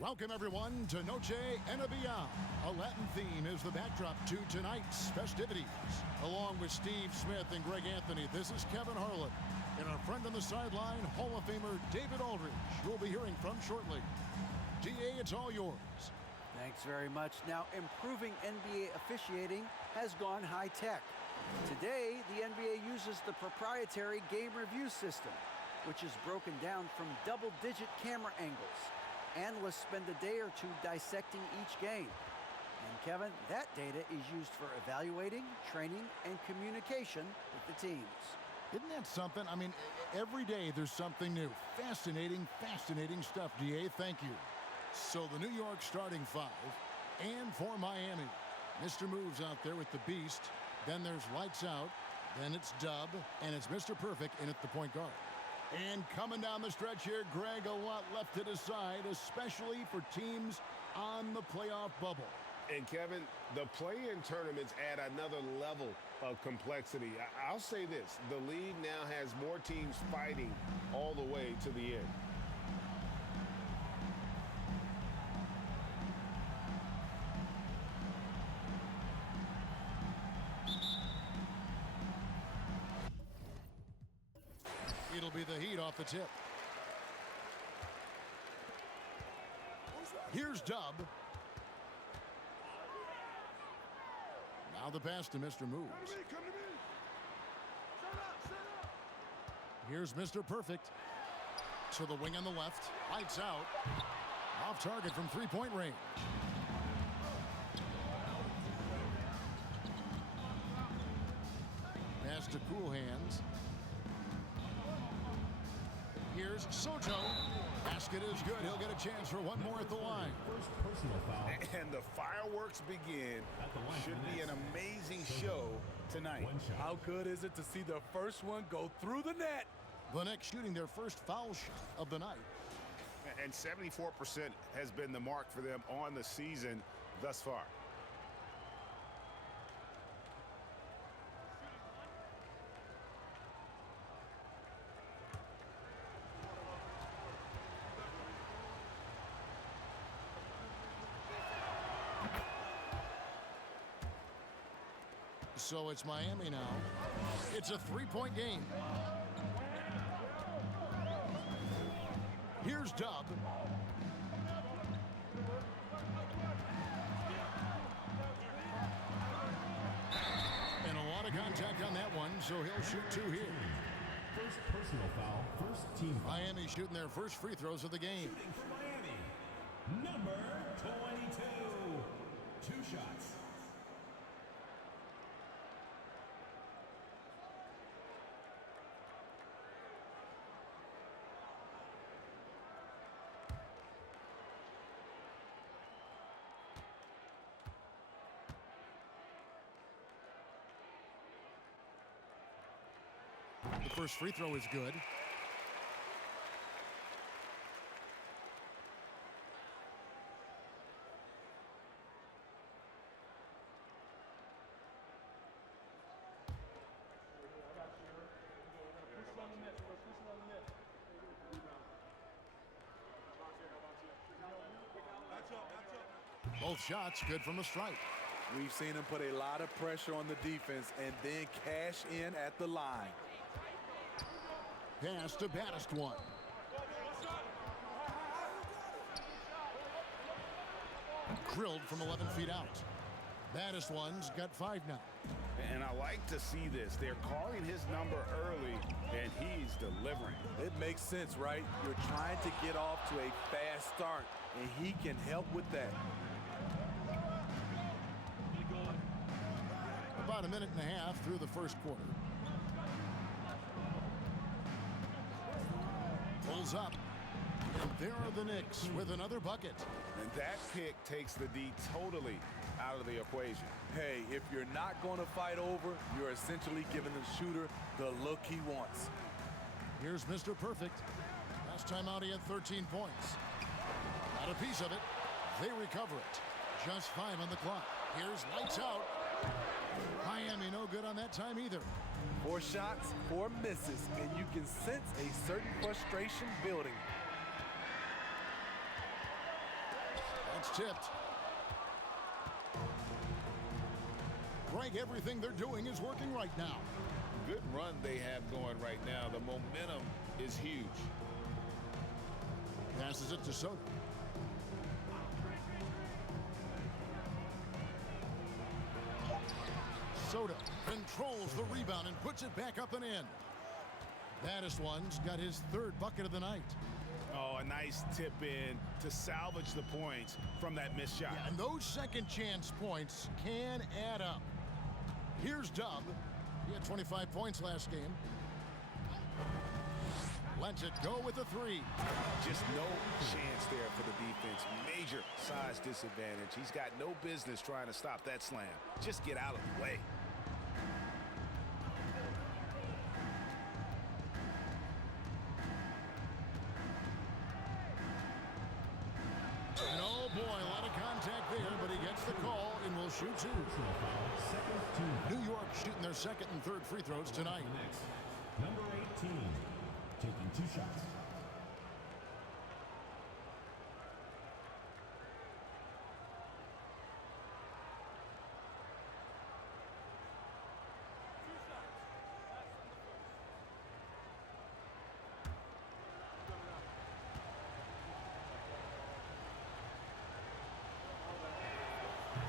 Welcome, everyone, to Noche and Beyond. A Latin theme is the backdrop to tonight's festivities. Along with Steve Smith and Greg Anthony, this is Kevin Harlan. And our friend on the sideline, Hall of Famer David Aldridge, you'll be hearing from shortly. DA, it's all yours. Thanks very much. Now, improving NBA officiating has gone high-tech. Today, the NBA uses the proprietary game review system, which is broken down from double-digit camera angles. Analysts spend a day or two dissecting each game. And Kevin, that data is used for evaluating, training, and communication with the teams. Isn't that something? I mean, every day there's something new. Fascinating stuff, DA. Thank you. So the New York starting five, and for Miami, Mr. Moves out there with the beast. Then there's Lights Out. Then it's Dub, and it's Mr. Perfect in at the point guard. And coming down the stretch here, Greg, a lot left to decide, especially for teams on the playoff bubble. And Kevin, the play-in tournaments add another level of complexity. I'll say this, the league now has more teams fighting all the way to the end. It'll be the Heat off the tip. Here's Dub. Now the pass to Mr. Moves. Here's Mr. Perfect. To the wing on the left. Lights out. Off target from three-point range. Pass to Cool Hands. Here's Soto. Basket is good. He'll get a chance for one more at the line. First personal foul. And the fireworks begin. Should be an amazing show tonight. How good is it to see the first one go through the net? The Knicks shooting their first foul shot of the night. And 74% has been the mark for them on the season thus far. So it's Miami now. It's a three-point game. Here's Dub. And a lot of contact on that one, so he'll shoot two here. First personal foul, first team foul. Miami shooting their first free throws of the game. Shooting for Miami, number 22. Two shots. The first free throw is good. Both shots good from the strike. We've seen him put a lot of pressure on the defense and then cash in at the line. Pass to baddest one. Drilled from 11 feet out. Baddest one's got 5 now. And I like to see this. They're calling his number early, and he's delivering. It makes sense, right? You're trying to get off to a fast start, and he can help with that. About a minute and a half through the first quarter. Pulls up. And there are the Knicks with another bucket. And that pick takes the D totally out of the equation. Hey, if you're not going to fight over, you're essentially giving the shooter the look he wants. Here's Mr. Perfect. Last time out he had 13 points. Got a piece of it. They recover it. Just 5 on the clock. Here's Lights Out. Miami no good on that time either. 4 shots, 4 misses, and you can sense a certain frustration building. It's tipped. Greg, everything they're doing is working right now. Good run they have going right now. The momentum is huge. Passes it to Soto. Soto controls the rebound and puts it back up and in. Baddest one's got his third bucket of the night. Oh, a nice tip in to salvage the points from that missed shot. Yeah, and those second chance points can add up. Here's Dub. He had 25 points last game. Lets it go with a three. Just no chance there for the defense. Major size disadvantage. He's got no business trying to stop that slam. Just get out of the way. And oh boy, a lot of contact there, but he gets the call and will shoot two. New York shooting their second and third free throws tonight. Next, number 18, taking 2 shots.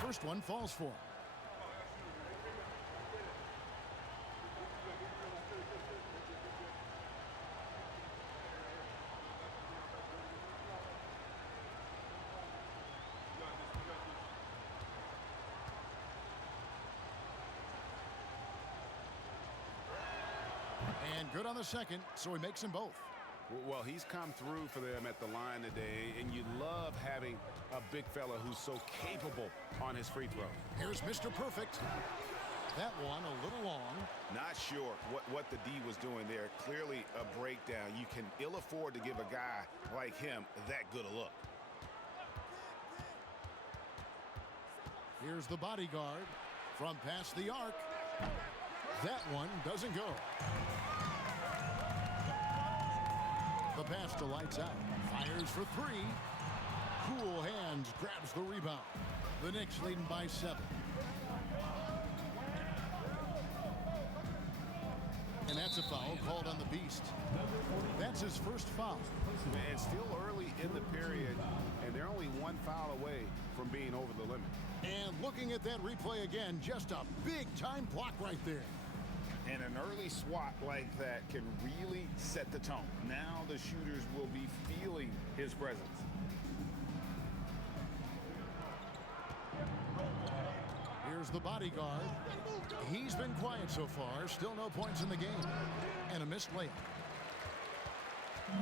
First one falls for him. And good on the second, so he makes them both. Well, he's come through for them at the line today, and you love having a big fella who's so capable on his free throw. Here's Mr. Perfect. That one a little long. Not sure what the D was doing there. Clearly a breakdown. You can ill afford to give a guy like him that good a look. Here's the bodyguard from past the arc. That one doesn't go. The pass to lights out. Fires for three. Cool hands grabs the rebound. The Knicks leading by 7. And that's a foul called on the Beast. That's his first foul. And still early in the period, and they're only 1 foul away from being over the limit. And looking at that replay again, just a big-time block right there. And an early swat like that can really set the tone. Now the shooters will be feeling his presence. Here's the bodyguard. He's been quiet so far. Still no points in the game. And a missed layup.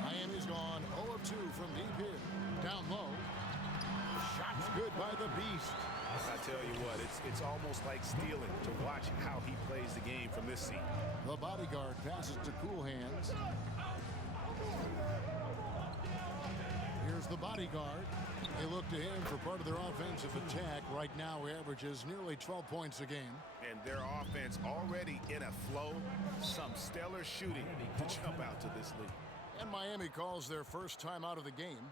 Miami's gone 0 of 2 from deep here. Down low. Shot's good by the Beast. I tell you what, it's almost like stealing to watch how he plays the game from this seat. The bodyguard passes to Cool Hands. Here's the bodyguard. They look to him for part of their offensive attack. Right now, he averages nearly 12 points a game. And their offense already in a flow. Some stellar shooting to jump out to this lead. And Miami calls their first time out of the game.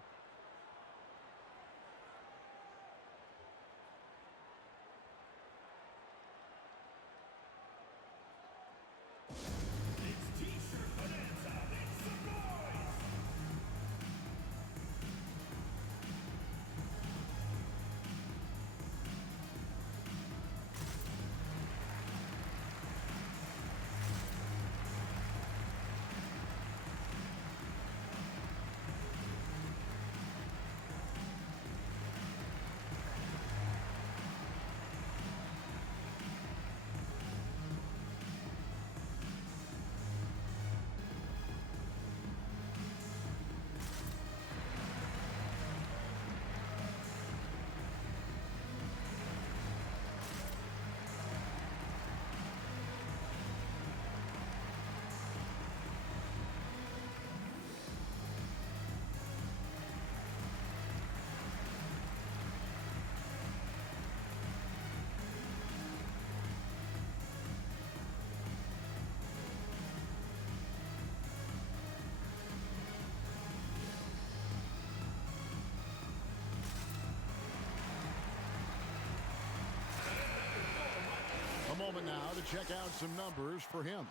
Now to check out some numbers for him.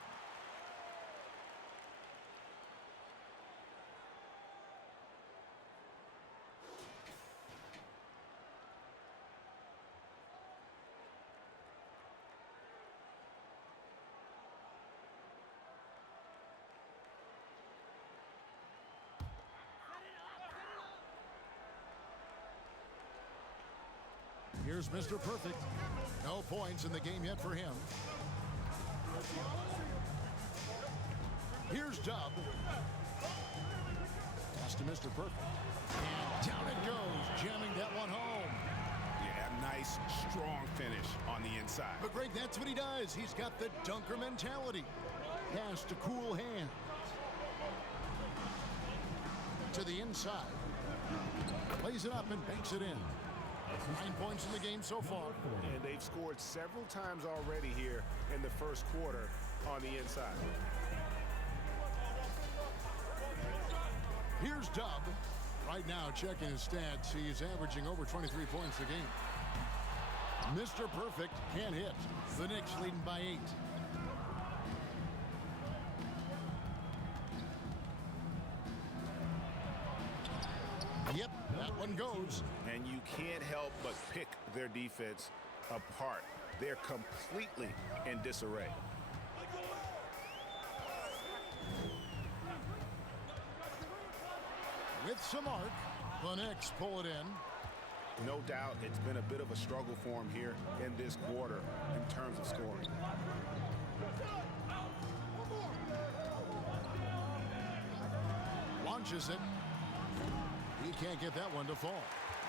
Here's Mr. Perfect. No points in the game yet for him. Here's Dub. Pass to Mr. Perfect. And down it goes, jamming that one home. Yeah, nice, strong finish on the inside. But Greg, that's what he does. He's got the dunker mentality. Pass to cool hands. To the inside. Plays it up and banks it in. 9 points in the game so far. And they've scored several times already here in the first quarter on the inside. Here's Dub. Right now, checking his stats, he's averaging over 23 points a game. Mr. Perfect can't hit. The Knicks leading by 8. Yep, that one goes. And you can't help but pick their defense apart. They're completely in disarray. With some arc, the Knicks pull it in. No doubt it's been a bit of a struggle for him here in this quarter in terms of scoring. Launches it. He can't get that one to fall.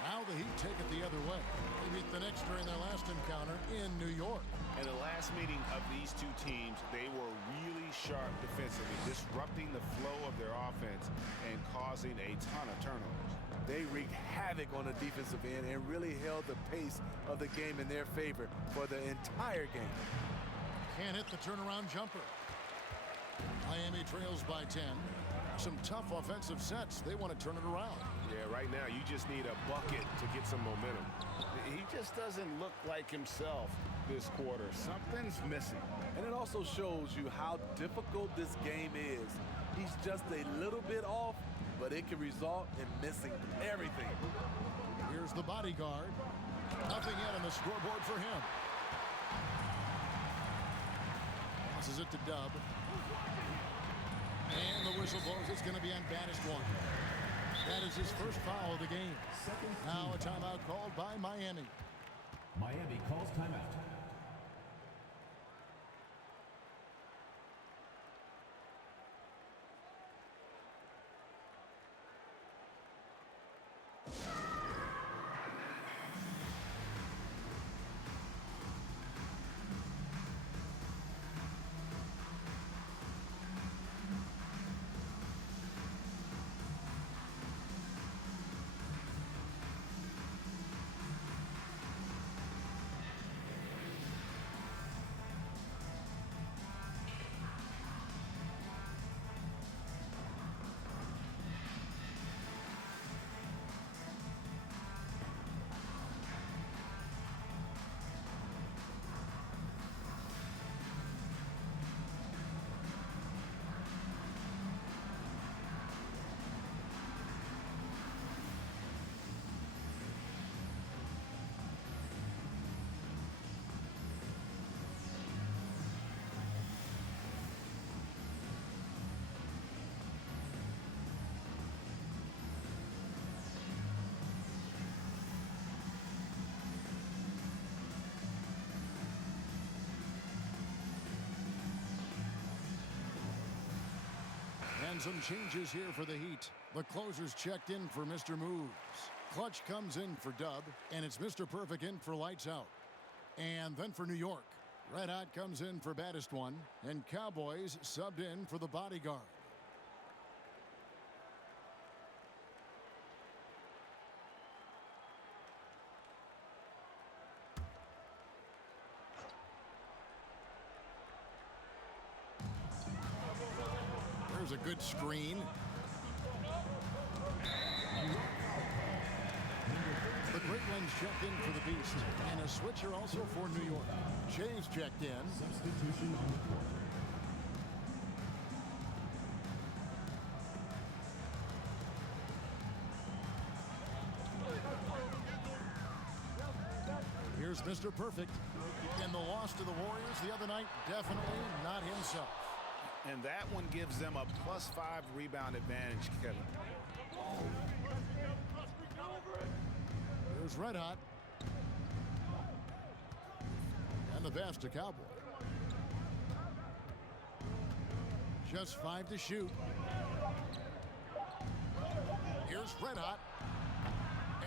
Now the Heat take it the other way. They beat the Knicks during their last encounter in New York. In the last meeting of these two teams, they were really sharp defensively, disrupting the flow of their offense and causing a ton of turnovers. They wreaked havoc on the defensive end and really held the pace of the game in their favor for the entire game. Can't hit the turnaround jumper. Miami trails by 10. Some tough offensive sets. They want to turn it around. Yeah, right now you just need a bucket to get some momentum. He just doesn't look like himself this quarter. Something's missing. And it also shows you how difficult this game is. He's just a little bit off, but it can result in missing everything. Here's the bodyguard. Nothing yet on the scoreboard for him. Passes it to Dub. And the whistle blows. It's going to be on baddest one. That is his first foul of the game. Now a timeout called by Miami. Miami calls timeout. And some changes here for the Heat. The closer's checked in for Mr. Moves. Clutch comes in for Dub, and it's Mr. Perfect in for Lights Out. And then for New York, Red Hot comes in for baddest one, and Cowboys subbed in for the bodyguard. There's a good screen. The Great Ones checked in for the Beast, and a switcher also for New York. Shay's checked in. Substitution on the court. Here's Mr. Perfect. And the loss to the Warriors the other night, definitely not himself. And that one gives them a +5 rebound advantage, Kevin. Here's Red Hot. And the pass to Cowboy. Just 5 to shoot. Here's Red Hot.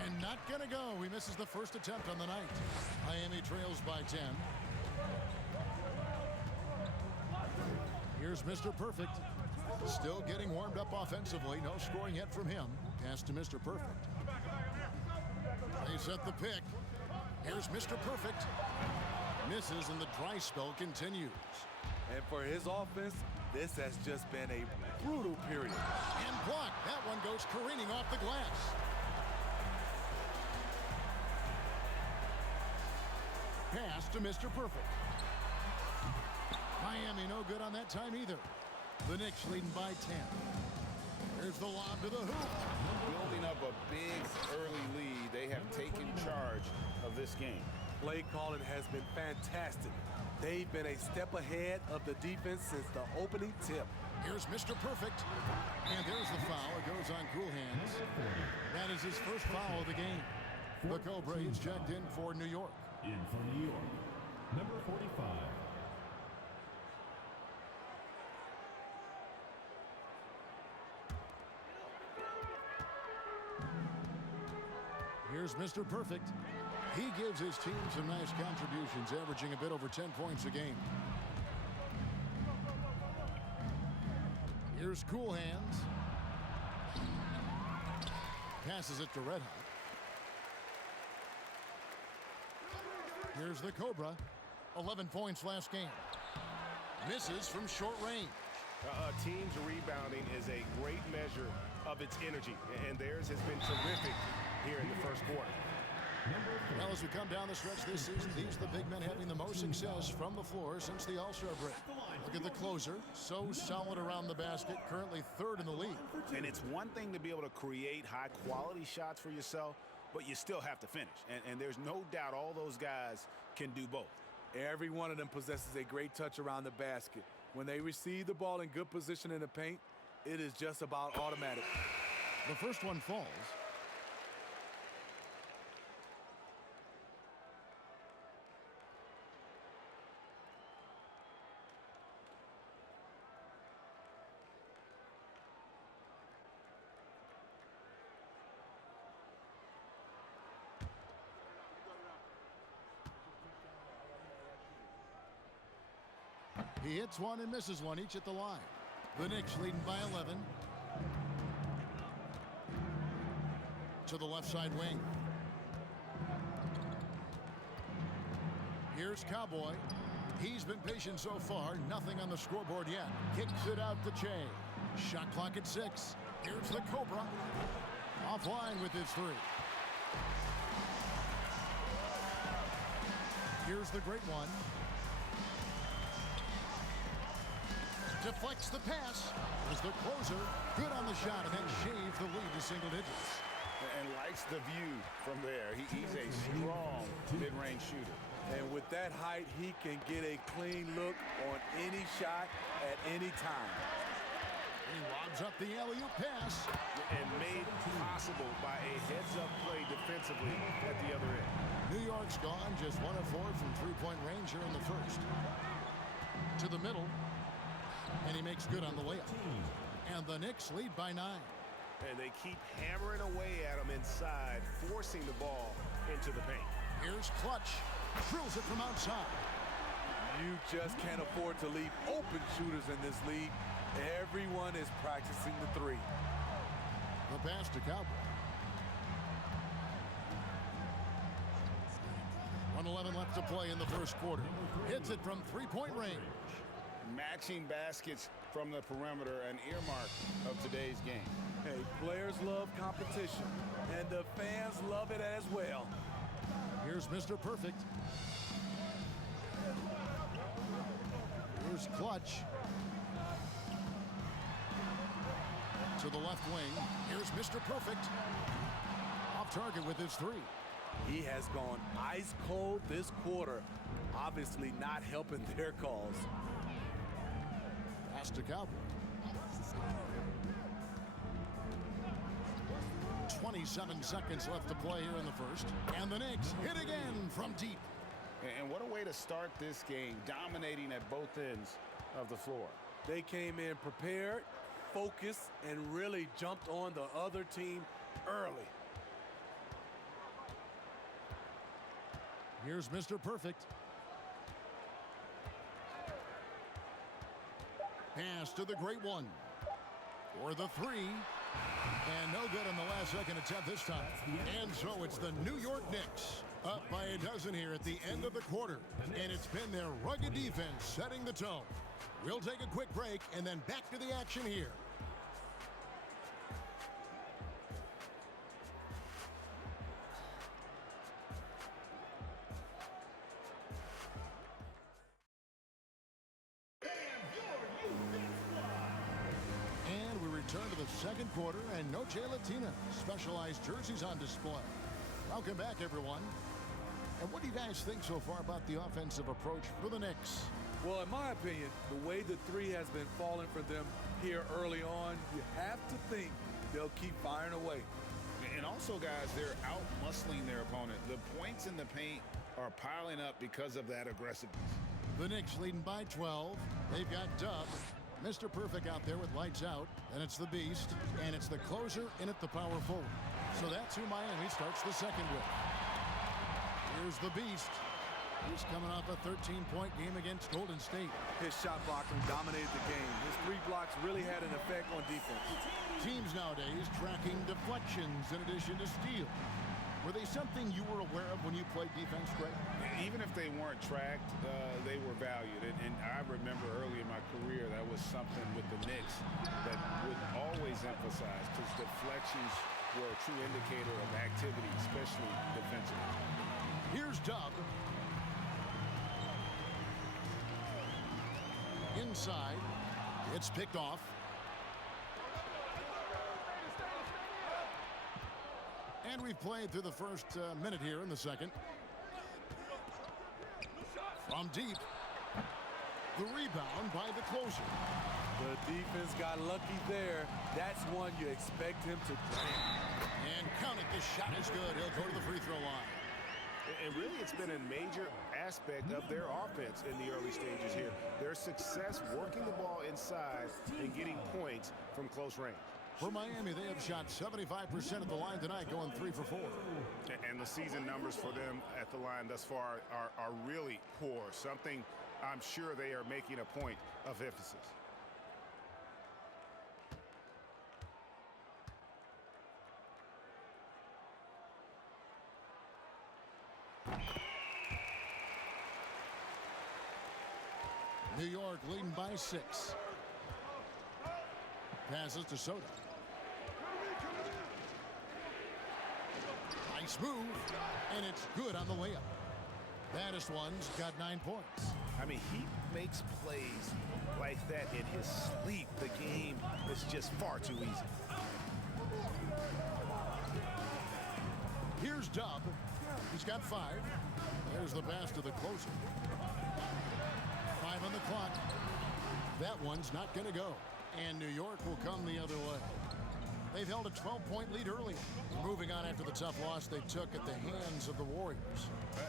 And not gonna go. He misses the first attempt on the night. Miami trails by 10. Here's Mr. Perfect. Still getting warmed up offensively. No scoring yet from him. Pass to Mr. Perfect. They set the pick. Here's Mr. Perfect. Misses and the dry spell continues. And for his offense, this has just been a brutal period. And blocked. That one goes careening off the glass. Pass to Mr. Perfect. Miami no good on that time either. The Knicks leading by 10. Here's the lob to the hoop. Building up a big early lead, they have taken charge of this game. Play calling has been fantastic. They've been a step ahead of the defense since the opening tip. Here's Mr. Perfect. And there's the foul. It goes on cool hands. That is his first foul of the game. The Cobra is checked in for New York. In for New York, number 45. Here's Mr. Perfect. He gives his team some nice contributions, averaging a bit over 10 points a game. Here's Cool Hands. Passes it to Red Hot. Here's the Cobra. 11 points last game. Misses from short range. A team's rebounding is a great measure of its energy, and theirs has been terrific here in the first quarter. Well, as we come down the stretch this season, these are the big men having the most success from the floor since the All-Star break. Look at the closer, so solid around the basket, currently third in the league. And it's one thing to be able to create high-quality shots for yourself, but you still have to finish. And there's no doubt all those guys can do both. Every one of them possesses a great touch around the basket. When they receive the ball in good position in the paint, it is just about automatic. The first one falls. He hits one and misses one, each at the line. The Knicks leading by 11. To the left side wing. Here's Cowboy. He's been patient so far. Nothing on the scoreboard yet. Kicks it out to Che. Shot clock at 6. Here's the Cobra. Offline with his 3. Here's the great one. Deflects the pass. As the closer, good on the shot, and then shaves the lead to single digits. And likes the view from there. He's a strong mid-range shooter. And with that height, he can get a clean look on any shot at any time. He lobs up the alley-oop pass. And made possible by a heads-up play defensively at the other end. New York's gone just 1 of 4 from three-point range here in the first. To the middle. And he makes good on the layup. And the Knicks lead by 9. And they keep hammering away at him inside, forcing the ball into the paint. Here's Clutch. Drills it from outside. You just can't afford to leave open shooters in this league. Everyone is practicing the 3. The pass to Cowboy. 1:11 left to play in the first quarter. Hits it from three-point range. Matching baskets from the perimeter, an earmark of today's game. Hey, players love competition, and the fans love it as well. Here's Mr. Perfect. Here's Clutch. To the left wing. Here's Mr. Perfect. Off target with his three. He has gone ice cold this quarter, obviously not helping their cause. Pass to Cowboy. 27 seconds left to play here in the first. And the Knicks hit again from deep. And what a way to start this game, dominating at both ends of the floor. They came in prepared, focused, and really jumped on the other team early. Here's Mr. Perfect. Pass to the great one. For the three. And no good on the last second attempt this time. And so it's the New York Knicks up by a dozen here at the end of the quarter. And it's been their rugged defense setting the tone. We'll take a quick break and then back to the action here. And we return to the second quarter, and no Jay Latina. Specialized jerseys on display. Welcome back, everyone. And what do you guys think so far about the offensive approach for the Knicks? Well, in my opinion, the way the three has been falling for them here early on, you have to think they'll keep firing away. And also, guys, they're out-muscling their opponent. The points in the paint are piling up because of that aggressiveness. The Knicks leading by 12. They've got Dub. Mr. Perfect out there with lights out. And it's the Beast. And it's the closer in at the power forward. So that's who Miami starts the second with. Here's the Beast. He's coming off a 13-point game against Golden State. His shot blocking dominated the game. His three blocks really had an effect on defense. Teams nowadays tracking deflections in addition to steals. Were they something you were aware of when you played defense, Greg? Even if they weren't tracked, they were valued. And I remember early in my career, that was something with the Knicks that would always emphasize, because deflections were a true indicator of activity, especially defensively. Here's Dub. Inside. It's picked off. And we've played through the first minute here in the second. From deep. The rebound by the closer. The defense got lucky there. That's one you expect him to drain. And count it. This shot is good. He'll go to the free throw line. And really, it's been a major aspect of their offense in the early stages here. Their success working the ball inside and getting points from close range. For Miami, they have shot 75% at the line tonight, going 3 for 4. And the season numbers for them at the line thus far are really poor, something I'm sure they are making a point of emphasis. New York leading by 6. Passes to Soto. Nice move, and it's good on the layup. Baddest one's got 9 points. I mean, he makes plays like that in his sleep. The game is just far too easy. Here's Dub. He's got 5. There's the pass to the closer. 5 on the clock. That one's not going to go. And New York will come the other way. They've held a 12-point lead early. Moving on after the tough loss they took at the hands of the Warriors.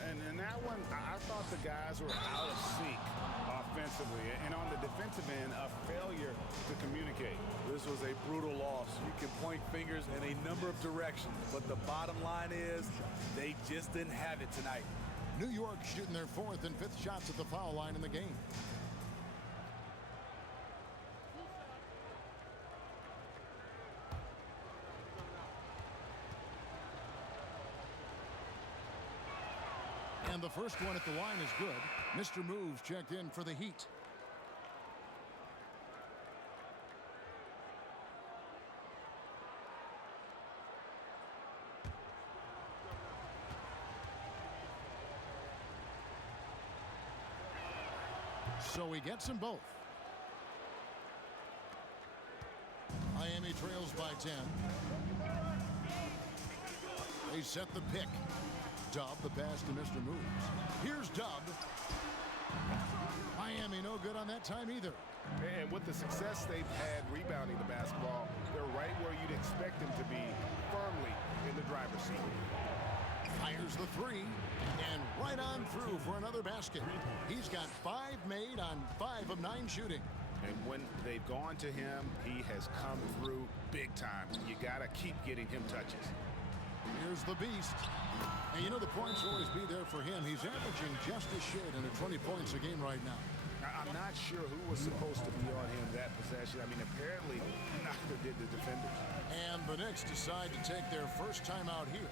And that one, I thought the guys were out of sync offensively. And on the defensive end, a failure to communicate. This was a brutal loss. You can point fingers in a number of directions, but the bottom line is they just didn't have it tonight. New York shooting their 4th and 5th shots at the foul line in the game. And the first one at the line is good. Mr. Moves checked in for the Heat. So he gets them both. Miami trails by 10. They set the pick. Dub, the pass to Mr. Moves. Here's Dub. Miami no good on that time either. And with the success they've had rebounding the basketball, they're right where you'd expect them to be, firmly in the driver's seat. Fires the three, and right on through for another basket. He's got 5 made on 5 of 9 shooting. And when they've gone to him, he has come through big time. You got to keep getting him touches. Here's the beast. And you know the points will always be there for him. He's averaging just a shade under 20 points a game right now. I'm not sure who was supposed to be on him that possession. I mean, apparently neither did the defenders. And the Knicks decide to take their first time out here.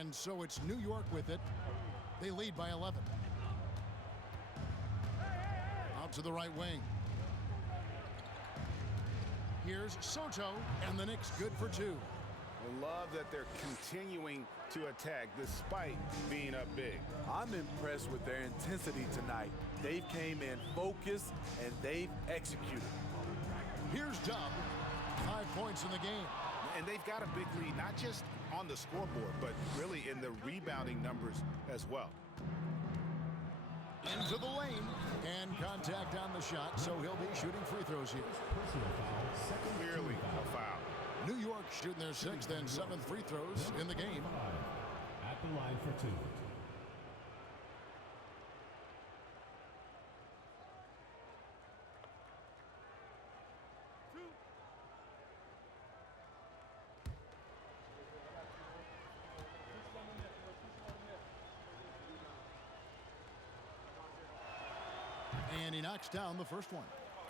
And so it's New York with it. They lead by 11. Out to the right wing. Here's Soto, and the Knicks good for 2. I love that they're continuing to attack despite being up big. I'm impressed with their intensity tonight. They've came in focused, and they've executed. Here's Dub. 5 points in the game. And they've got a big lead, not just on the scoreboard, but really in the rebounding numbers as well. Into the lane, and contact on the shot, so he'll be shooting free throws here. Clearly a foul. New York shooting their 6th and 7th free throws in the game. At the line for 2. And he knocks down the first one.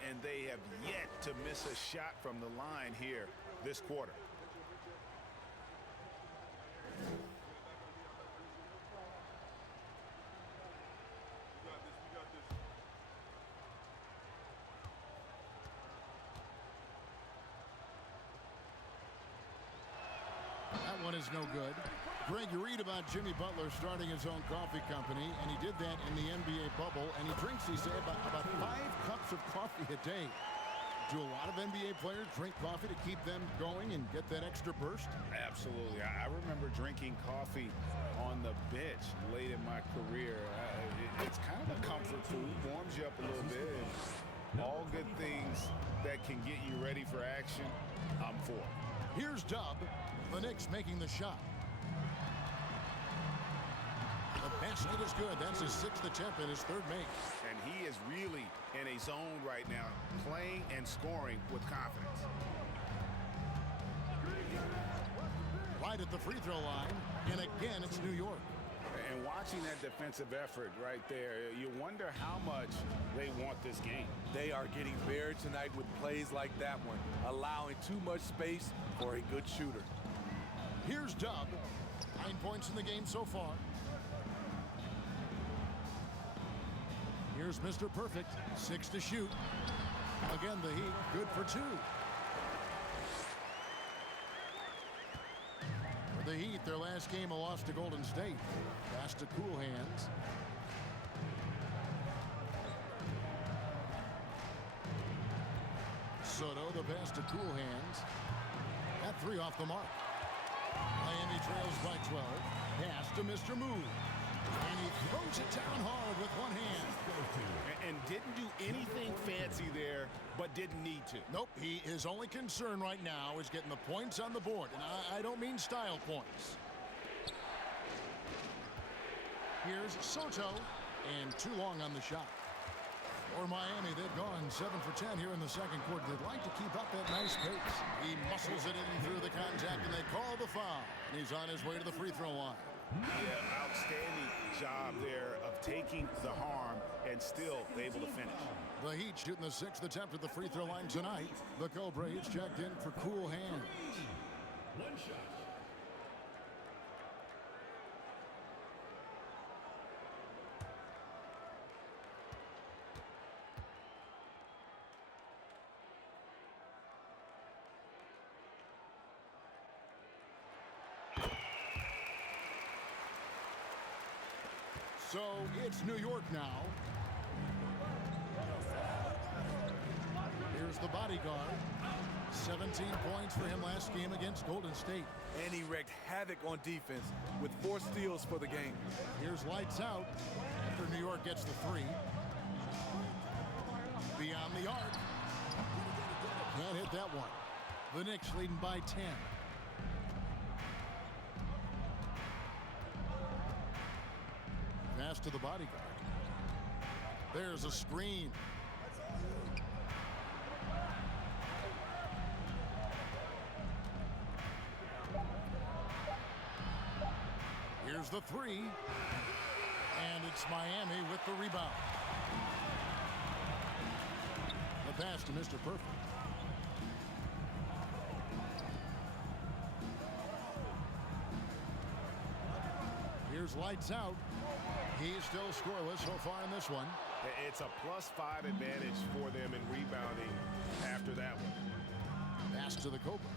And they have yet to miss a shot from the line here this quarter. That one is no good. Greg, you read about Jimmy Butler starting his own coffee company, and he did that in the NBA bubble, and he drinks, he said, about 5 cups of coffee a day. Do a lot of NBA players drink coffee to keep them going and get that extra burst? Absolutely. I remember drinking coffee on the bench late in my career. It's kind of a comfort food, warms you up a little bit, and all good things that can get you ready for action, I'm for. Here's Dub. The Knicks making the shot. The basket is good. That's his 6th attempt and his 3rd make. And he is really in a zone right now, playing and scoring with confidence. Right at the free throw line. And again, it's New York. And watching that defensive effort right there, you wonder how much they want this game. They are getting buried tonight with plays like that one, allowing too much space for a good shooter. Here's Dub. 9 points in the game so far. Here's Mr. Perfect. 6 to shoot. Again, the Heat good for 2. For the Heat, their last game a loss to Golden State. Pass to Cool Hands. Soto, the pass to Cool Hands. That 3 off the mark. Miami trails by 12. Pass to Mr. Move. And he throws it down hard with one hand. And didn't do anything fancy there, but didn't need to. Nope, his only concern right now is getting the points on the board. And I don't mean style points. Here's Soto. And too long on the shot. For Miami, they've gone 7 for 10 here in the second quarter. They'd like to keep up that nice pace. He muscles it in through the contact, and they call the foul. And he's on his way to the free throw line. Yeah, outstanding job there of taking the harm and still able to finish. The Heat shooting the 6th attempt at the free throw line tonight. The Cobra is checked in for Cool Hands. One shot. So it's New York now. Here's the bodyguard. 17 points for him last game against Golden State. And he wreaked havoc on defense with 4 steals for the game. Here's lights out after New York gets the 3. Beyond the arc. Can't hit that one. The Knicks leading by 10. Pass to the bodyguard. There's a screen. Here's the 3. And it's Miami with the rebound. The pass to Mr. Perfect. Here's lights out. He's still scoreless so far in this one. It's a +5 advantage for them in rebounding after that one. Pass to the Cobra.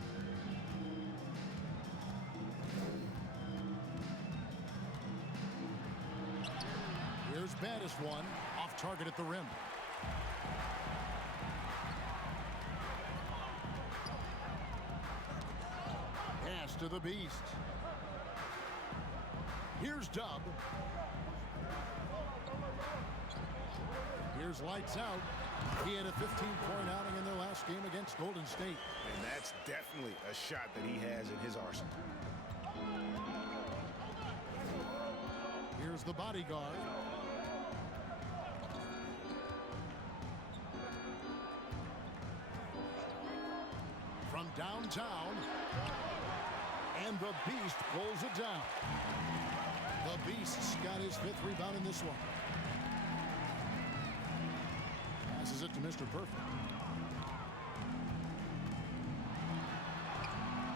Here's Baddest one. Off target at the rim. Pass to the Beast. Here's Dub. Here's lights out. He had a 15-point outing in their last game against Golden State. And that's definitely a shot that he has in his arsenal. Here's the bodyguard. From downtown. And the Beast pulls it down. The Beast's got his 5th rebound in this one. Passes it to Mr. Perfect.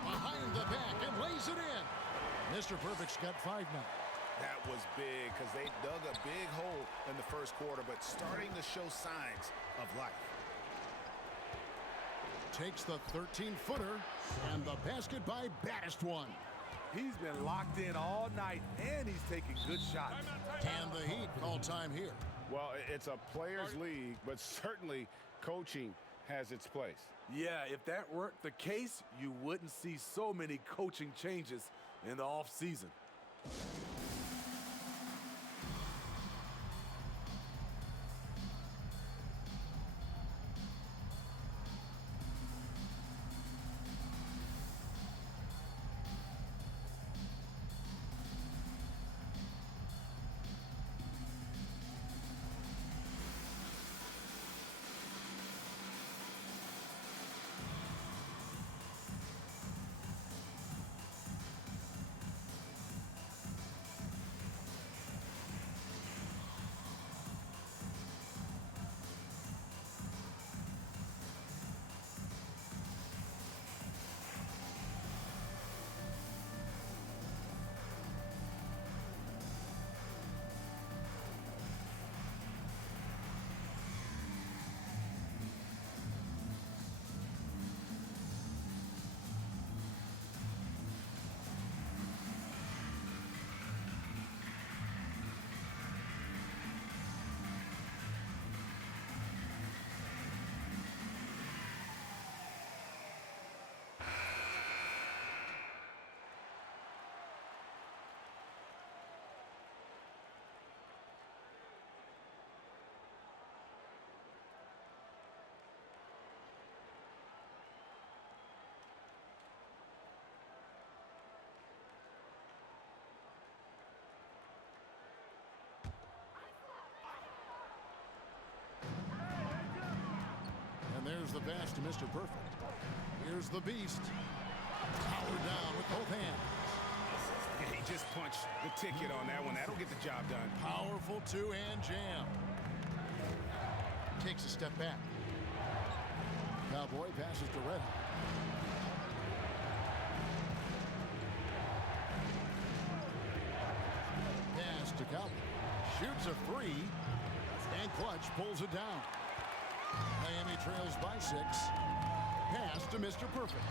Behind the back and lays it in. Mr. Perfect's got 5 now. That was big because they dug a big hole in the first quarter, but starting to show signs of life. Takes the 13-footer and the basket by Baddest one. He's been locked in all night, and he's taking good shots. And the Heat call time here. Well, it's a players' league, but certainly coaching has its place. Yeah, if that weren't the case, you wouldn't see so many coaching changes in the offseason. the pass to Mr. Perfect. Here's the Beast. Powered down with both hands. Yeah, he just punched the ticket on that one. That'll get the job done. Powerful two-hand jam. Takes a step back. Cowboy passes to Red Hot. Pass to Cowboy. Shoots a three. And Clutch pulls it down. Miami trails by 6. Pass to Mr. Perfect.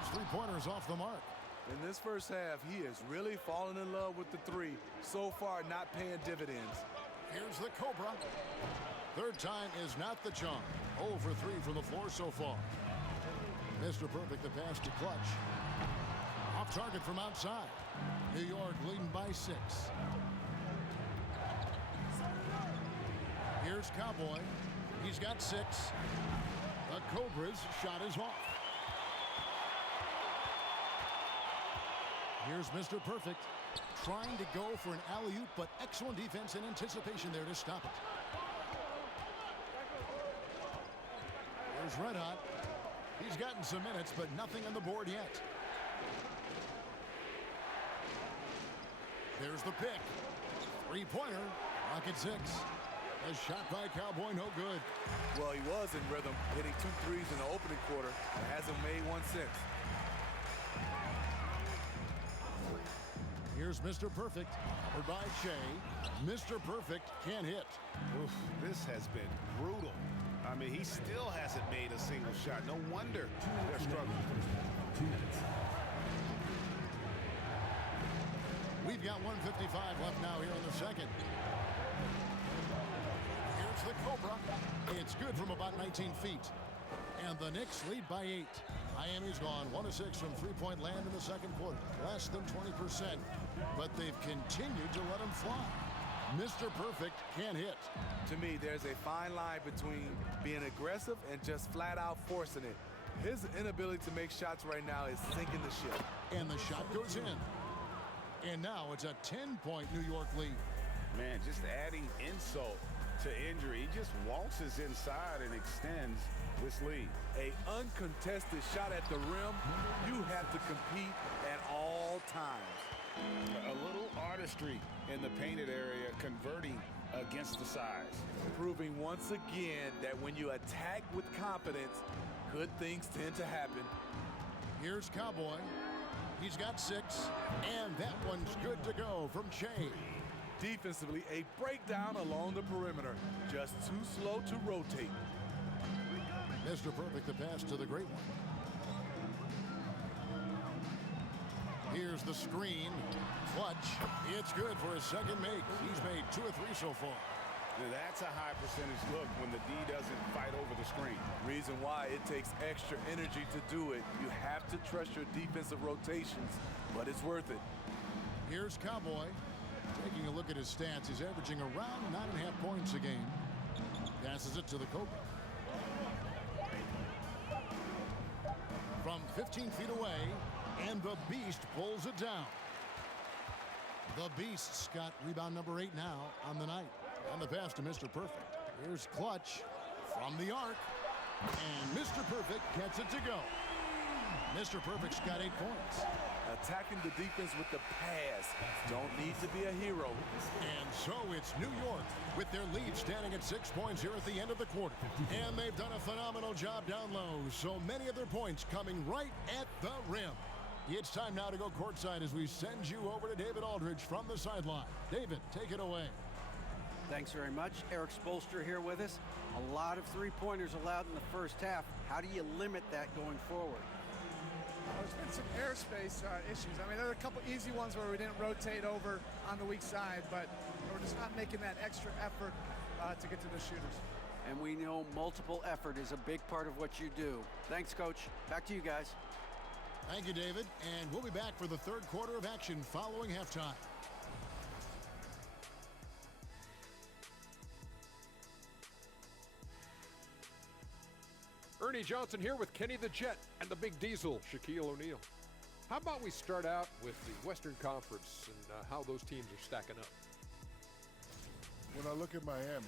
His three-pointer's off the mark. In this first half, he has really fallen in love with the three. So far, not paying dividends. Here's the Cobra. Third time is not the charm. 0 for 3 from the floor so far. Mr. Perfect, the pass to Clutch. Off target from outside. New York leading by 6. Here's Cowboy. He's got 6. The Cobra's shot is off. Here's Mr. Perfect trying to go for an alley-oop, but excellent defense and anticipation there to stop it. Here's Red Hot. He's gotten some minutes, but nothing on the board yet. There's the pick. Three-pointer. Rocket 6. A shot by Cowboy, no good. Well, he was in rhythm, hitting 2 threes in the opening quarter and hasn't made one since. Here's Mr. Perfect, covered by Shea. Mr. Perfect can't hit. Oof, this has been brutal. I mean, he still hasn't made a single shot. No wonder they're struggling. 2 minutes. We've got 1:55 left now here in the second. Here's the Cobra. It's good from about 19 feet. And the Knicks lead by 8. Miami's gone 1 of 6 from three-point land in the second quarter. Less than 20%. But they've continued to let him fly. Mr. Perfect can't hit. To me, there's a fine line between being aggressive and just flat out forcing it. His inability to make shots right now is sinking the ship. And the shot goes in. And now it's a 10-point New York lead. Man, just adding insult to injury. He just waltzes inside and extends this lead. A uncontested shot at the rim, you have to compete at all times. A little artistry in the painted area, converting against the size. Proving once again that when you attack with confidence, good things tend to happen. Here's Cowboy. He's got 6, and that one's good to go from Shea. Defensively, a breakdown along the perimeter. Just too slow to rotate. Mr. Perfect, the pass to the great one. Here's the screen. Clutch. It's good for his second make. He's made 2 or 3 so far. Now, that's a high percentage look when the D doesn't fight over the screen. Reason why it takes extra energy to do it. You have to trust your defensive rotations, but it's worth it. Here's Cowboy. Taking a look at his stats, he's averaging around 9.5 points a game. Passes it to the Cobra. From 15 feet away, and the Beast pulls it down. The Beast's got rebound number 8 now on the night. And the pass to Mr. Perfect. Here's Clutch from the arc. And Mr. Perfect gets it to go. Mr. Perfect's got 8 points. Attacking the defense with the pass. Don't need to be a hero. And so it's New York with their lead standing at 6 points here at the end of the quarter. And they've done a phenomenal job down low. So many of their points coming right at the rim. It's time now to go courtside as we send you over to David Aldridge from the sideline. David, take it away. Thanks very much. Eric Spoelstra here with us. A lot of three-pointers allowed in the first half. How do you limit that going forward? There's been some airspace issues. I mean, there are a couple easy ones where we didn't rotate over on the weak side, but we're just not making that extra effort to get to the shooters. And we know multiple effort is a big part of what you do. Thanks, Coach. Back to you guys. Thank you, David. And we'll be back for the third quarter of action following halftime. Ernie Johnson here with Kenny the Jet and the Big Diesel, Shaquille O'Neal. How about we start out with the Western Conference and how those teams are stacking up? When I look at Miami,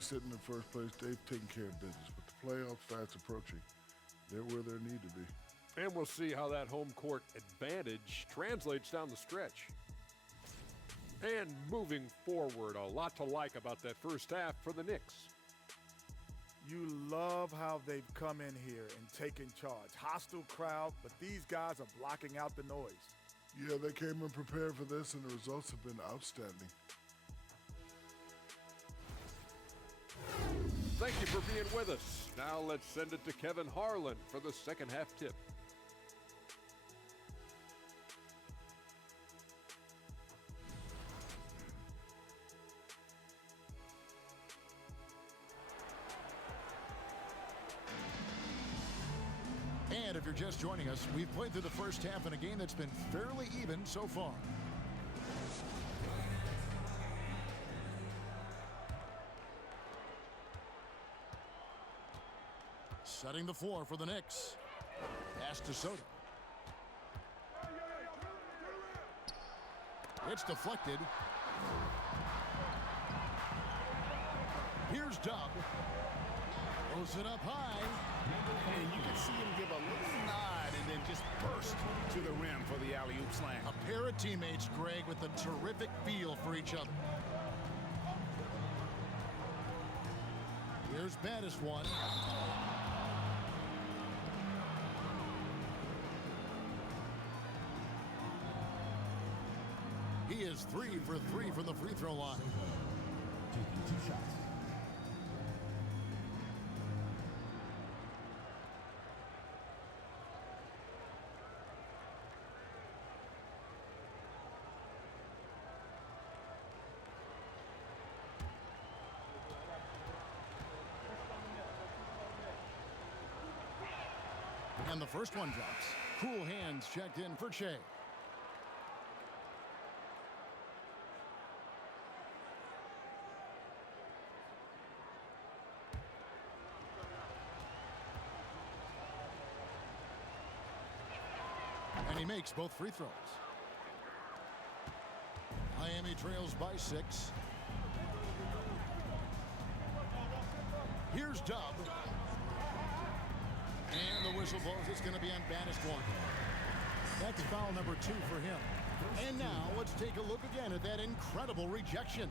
sitting in first place, they've taken care of business with the playoffs fast approaching. They're where they need to be. And we'll see how that home court advantage translates down the stretch. And moving forward, a lot to like about that first half for the Knicks. You love how they've come in here and taken charge. Hostile crowd, but these guys are blocking out the noise. Yeah, they came in prepared for this, and the results have been outstanding. Thank you for being with us. Now let's send it to Kevin Harlan for the second half tip. And if you're just joining us, we've played through the first half in a game that's been fairly even so far. Setting the floor for the Knicks. Pass to Soto. It's deflected. Here's Dub. Throws it up high. And you can see him give a little nod and then just burst to the rim for the alley-oop slam. A pair of teammates, Greg, with a terrific feel for each other. Here's baddest one. He is 3 for 3 from the free throw line. Taking 2 shots. And the first one drops. Cool hands checked in for Shea. And he makes both free throws. Miami trails by 6. Here's Dub. And the whistle blows. It's going to be on baddest one. That's foul number 2 for him. And now let's take a look again at that incredible rejection.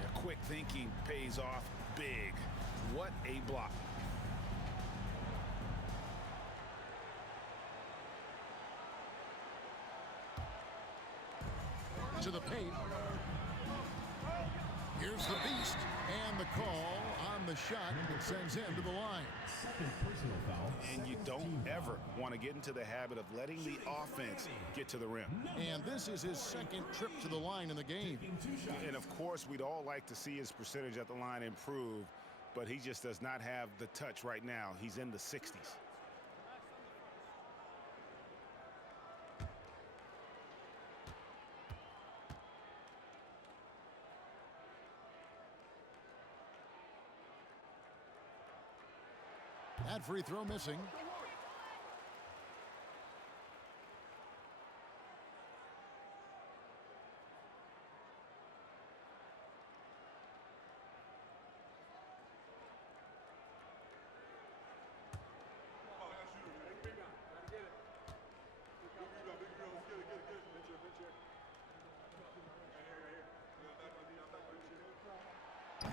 Yeah, quick thinking pays off big. What a block. To the paint. Here's the beast. And the call on the shot. It sends him to the line. Second personal foul. And you don't ever want to get into the habit of letting the offense get to the rim. And this is his second trip to the line in the game. And of course, we'd all like to see his percentage at the line improve, but he just does not have the touch right now. He's in the 60s. That free throw missing.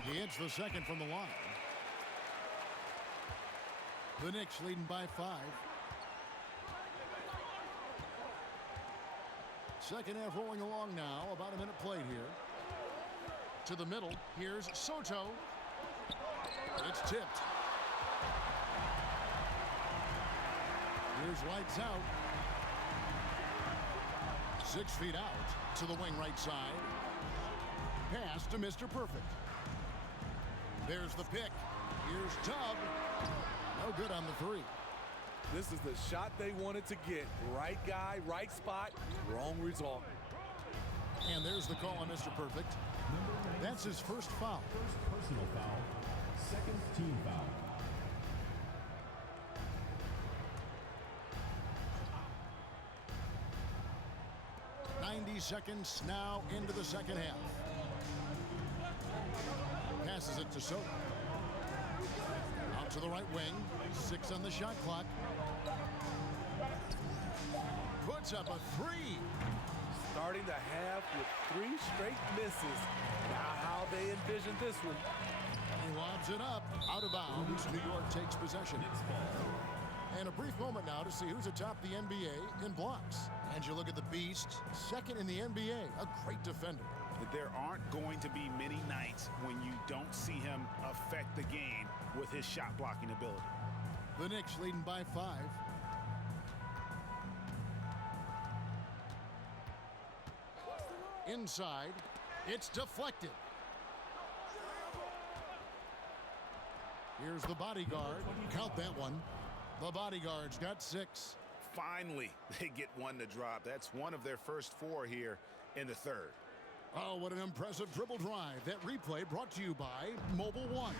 He hits the second from the line. The Knicks leading by 5. Second half rolling along now. About a minute played here. To the middle. Here's Soto. It's tipped. Here's lights out. 6 feet out to the wing right side. Pass to Mr. Perfect. There's the pick. Here's Dub. No good on the 3. This is the shot they wanted to get. Right guy, right spot, wrong result. And there's the call on Mr. Perfect. That's his first foul. First personal foul. Second team foul. 90 seconds now into the second half. Passes it to Soto. to the right wing. 6 on the shot clock. Puts up a 3. Starting the half with 3 straight misses. Now how they envision this one. He lobs it up. Out of bounds. New York takes possession. And a brief moment now to see who's atop the NBA in blocks. And you look at the Beast, second in the NBA, a great defender. There aren't going to be many nights when you don't see him affect the game with his shot blocking ability. The Knicks leading by 5. Inside, it's deflected. Here's the bodyguard. Count that one. The bodyguard's got 6. Finally, they get one to drop. That's one of their first 4 here in the third. Oh, what an impressive dribble drive. That replay brought to you by Mobile One.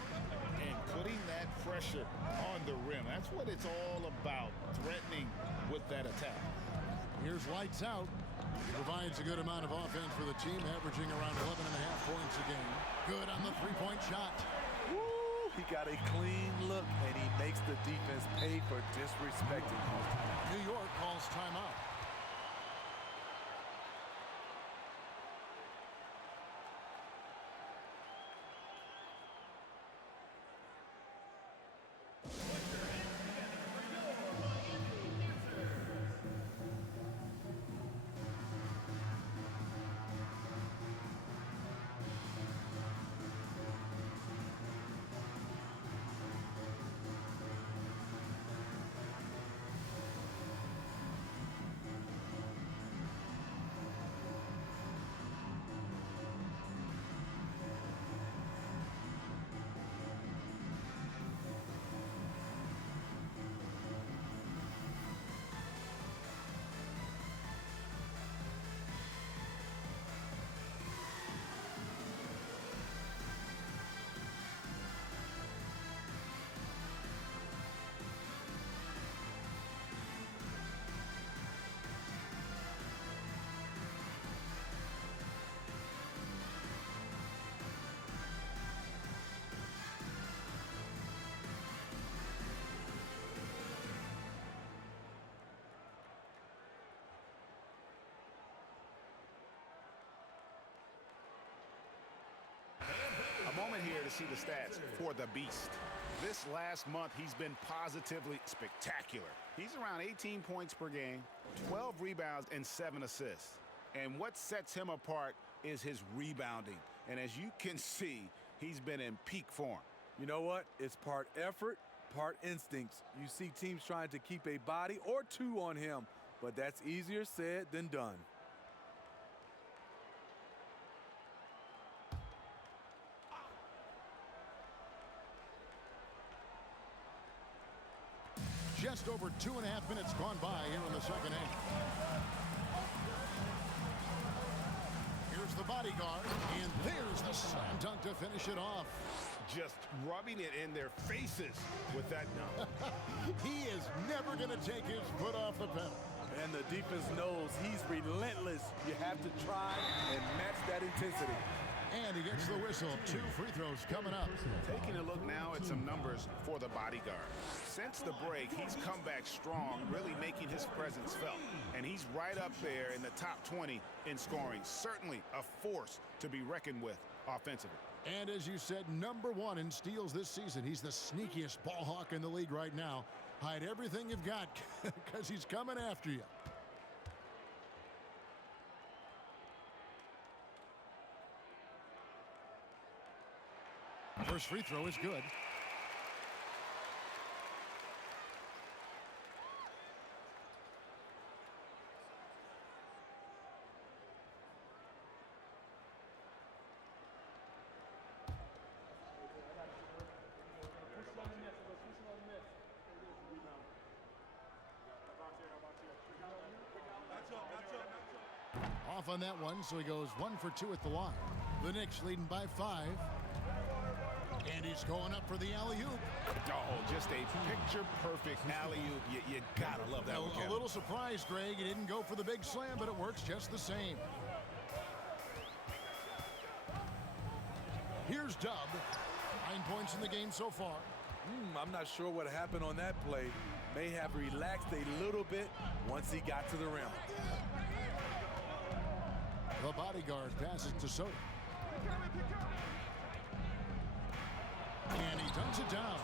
And putting that pressure on the rim. That's what it's all about, threatening with that attack. Here's lights out. He provides a good amount of offense for the team, averaging around 11.5 points a game. Good on the three-point shot. Woo! He got a clean look, and he makes the defense pay for disrespecting him. New York calls timeout. A moment here to see the stats for the Beast. This last month, he's been positively spectacular. He's around 18 points per game, 12 rebounds, and 7 assists. And what sets him apart is his rebounding. And as you can see, he's been in peak form. You know what? It's part effort, part instincts. You see teams trying to keep a body or 2 on him, but that's easier said than done. Just over 2.5 minutes gone by here in the second half. Here's the bodyguard, and there's the slam dunk to finish it off. Just rubbing it in their faces with that dunk. He is never going to take his foot off the pedal. And the defense knows he's relentless. You have to try and match that intensity. And he gets the whistle. 2 free throws coming up. Taking a look now at some numbers for the bodyguard. Since the break, he's come back strong, really making his presence felt. And he's right up there in the top 20 in scoring. Certainly a force to be reckoned with offensively. And as you said, #1 in steals this season. He's the sneakiest ball hawk in the league right now. Hide everything you've got because he's coming after you. First free throw is good. Off on that one, so he goes 1 for 2 at the line. The Knicks leading by 5. And he's going up for the alley-oop. Oh, just a picture-perfect alley-oop. You gotta love that one, Kevin. A little surprised, Greg. He didn't go for the big slam, but it works just the same. Here's Dub. 9 points in the game so far. I'm not sure what happened on that play. May have relaxed a little bit once he got to the rim. The bodyguard passes to Soto. And he dumps it down.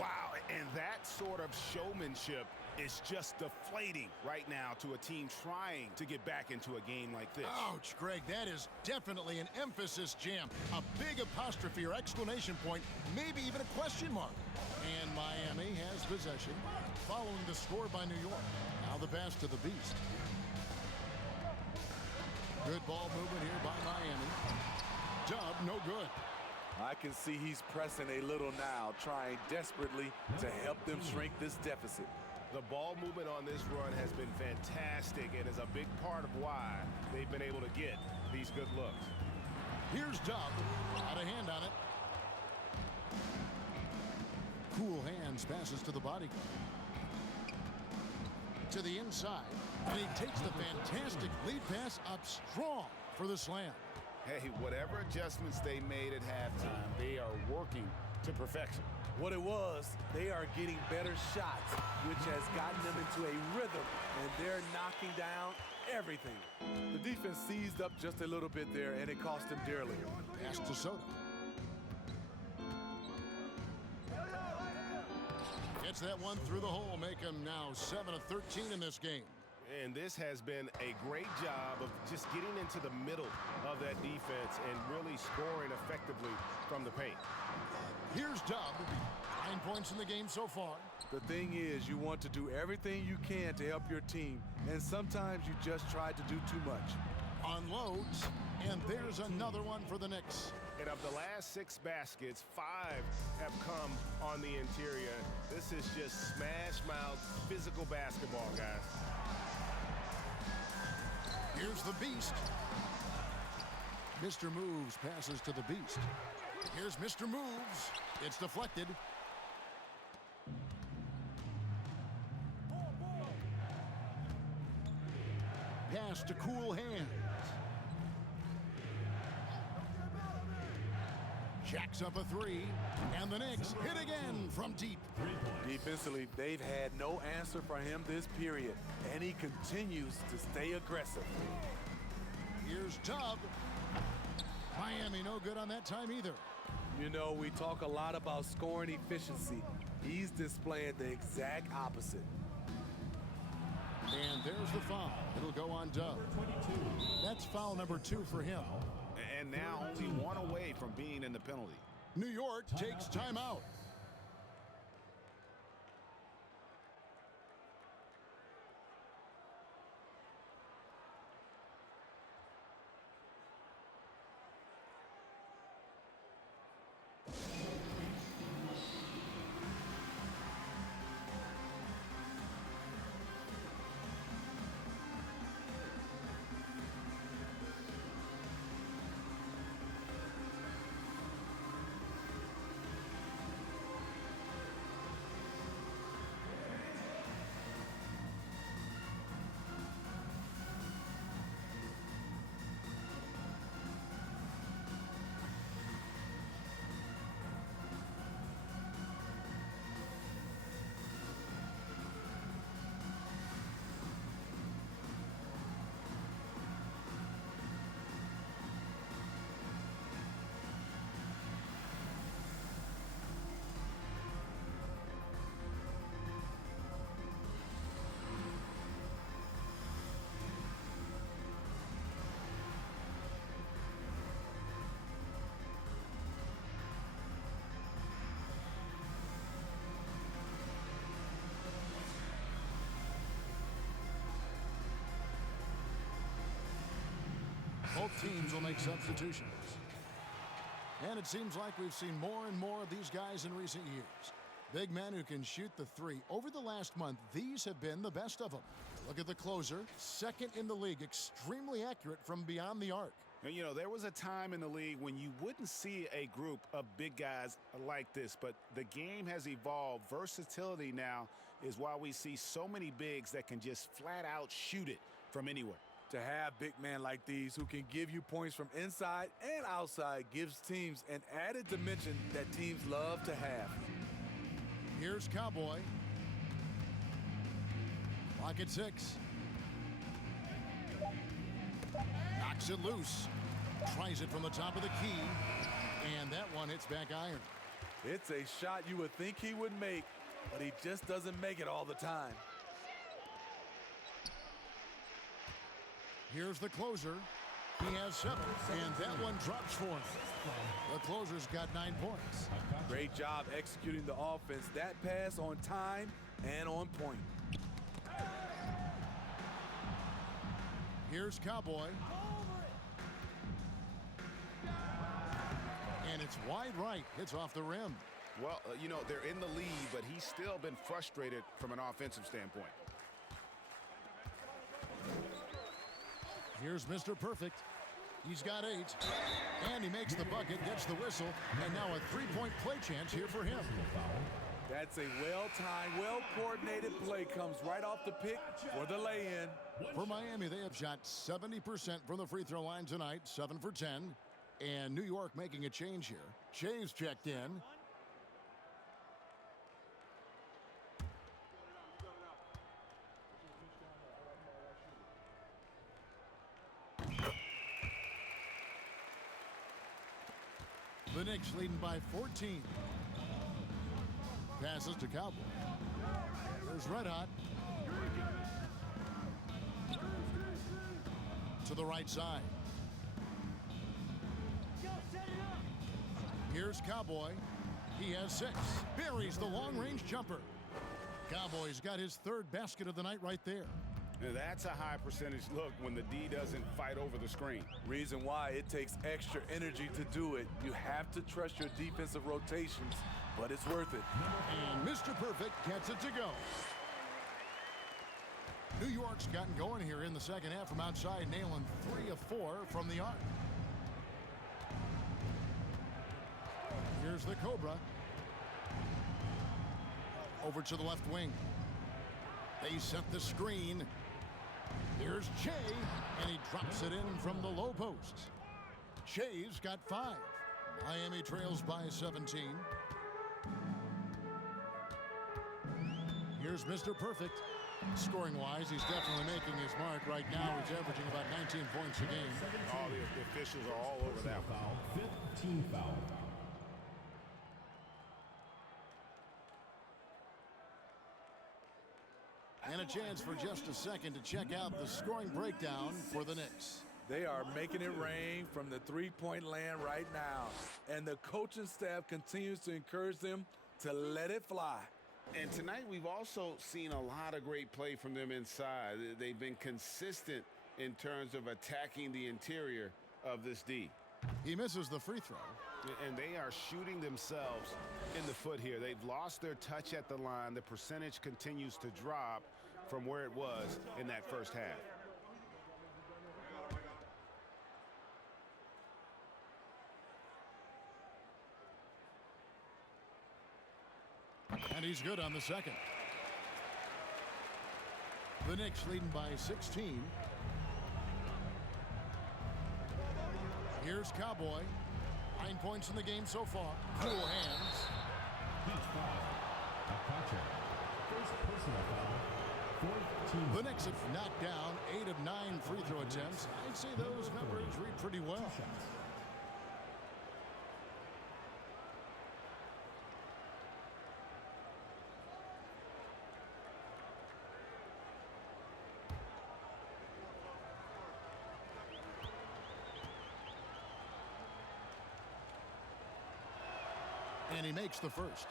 Wow, and that sort of showmanship is just deflating right now to a team trying to get back into a game like this. Ouch, Greg, that is definitely an emphasis jam. A big apostrophe or exclamation point, maybe even a question mark. And Miami has possession following the score by New York. Now the pass to the Beast. Good ball movement here by Miami. Dub, no good. I can see he's pressing a little now, trying desperately to help them shrink this deficit. The ball movement on this run has been fantastic and is a big part of why they've been able to get these good looks. Here's Dub. Got a hand on it. Cool hands passes to the bodyguard. To the inside. And he takes the fantastic lead pass up strong for the slam. Hey, whatever adjustments they made at halftime, they are working to perfection. What it was, they are getting better shots, which has gotten them into a rhythm, and they're knocking down everything. The defense seized up just a little bit there, and it cost them dearly. Pass to Soto. Gets that one through the hole, make him now 7 of 13 in this game. And this has been a great job of just getting into the middle of that defense and really scoring effectively from the paint. Here's Dub. 9 points in the game so far. The thing is, you want to do everything you can to help your team, and sometimes you just try to do too much. Unloads, and there's another one for the Knicks. And of the last 6 baskets, 5 have come on the interior. This is just smash-mouth physical basketball, guys. Here's the Beast. Mr. Moves passes to the Beast. Here's Mr. Moves. It's deflected. Pass to Cool Hands. Jacks up a 3, and the Knicks hit again from deep. Defensively, they've had no answer for him this period, and he continues to stay aggressive. Here's Dub. Miami no good on that time either. You know, we talk a lot about scoring efficiency. He's displaying the exact opposite. And there's the foul. It'll go on Dub. That's foul number 2 for him. And now only one away from being in the penalty. New York takes timeout. Both teams will make substitutions. And it seems like we've seen more and more of these guys in recent years. Big men who can shoot the 3. Over the last month, these have been the best of them. Look at the closer, second in the league, extremely accurate from beyond the arc. And, you know, there was a time in the league when you wouldn't see a group of big guys like this, but the game has evolved. Versatility now is why we see so many bigs that can just flat out shoot it from anywhere. To have big men like these who can give you points from inside and outside gives teams an added dimension that teams love to have. Here's Cowboy. Clock at 6. Knocks it loose. Tries it from the top of the key. And that one hits back iron. It's a shot you would think he would make, but he just doesn't make it all the time. Here's the closer. He has 7, and that one drops for him. The closer's got 9 points. Great job executing the offense. That pass on time and on point. Here's Cowboy. And it's wide right. Hits off the rim. Well, you know, they're in the lead, but he's still been frustrated from an offensive standpoint. Here's Mr. Perfect. He's got 8. And he makes the bucket, gets the whistle, and now a 3-point play chance here for him. That's a well-timed, well-coordinated play. Comes right off the pick for the lay-in. For Miami, they have shot 70% from the free throw line tonight, 7 for 10. And New York making a change here. Shay's checked in. The Knicks leading by 14. Passes to Cowboy. There's Red Hot. To the right side. Here's Cowboy. He has 6. Buries the long-range jumper. Cowboy's got his 3rd basket of the night right there. Now that's a high percentage look when the D doesn't fight over the screen. Reason why it takes extra energy to do it. You have to trust your defensive rotations, but it's worth it. And Mr. Perfect gets it to go. New York's gotten going here in the second half from outside, nailing 3 of 4 from the arc. Here's the Cobra. Over to the left wing. They set the screen. Here's Shea, and he drops it in from the low post. Shea's got 5. Miami trails by 17. Here's Mr. Perfect. Scoring-wise, he's definitely making his mark right now. He's averaging about 19 points a game. All the officials are all over that Foul. 5th team foul. And a chance for just a second to check out the scoring breakdown for the Knicks. They are making it rain from the three-point land right now. And the coaching staff continues to encourage them to let it fly. And tonight we've also seen a lot of great play from them inside. They've been consistent in terms of attacking the interior of this D. He misses the free throw. And they are shooting themselves in the foot here. They've lost their touch at the line. The percentage continues to drop from where it was in that first half. And he's good on the second. The Knicks leading by 16. Here's Cowboy. 9 points in the game so far. Cool hands. Each foul. Akacha. First personal foul. 4th team. The Knicks have knocked down 8 of 9 free throw attempts. I'd say those numbers read pretty well. 2 shots. And he makes the first.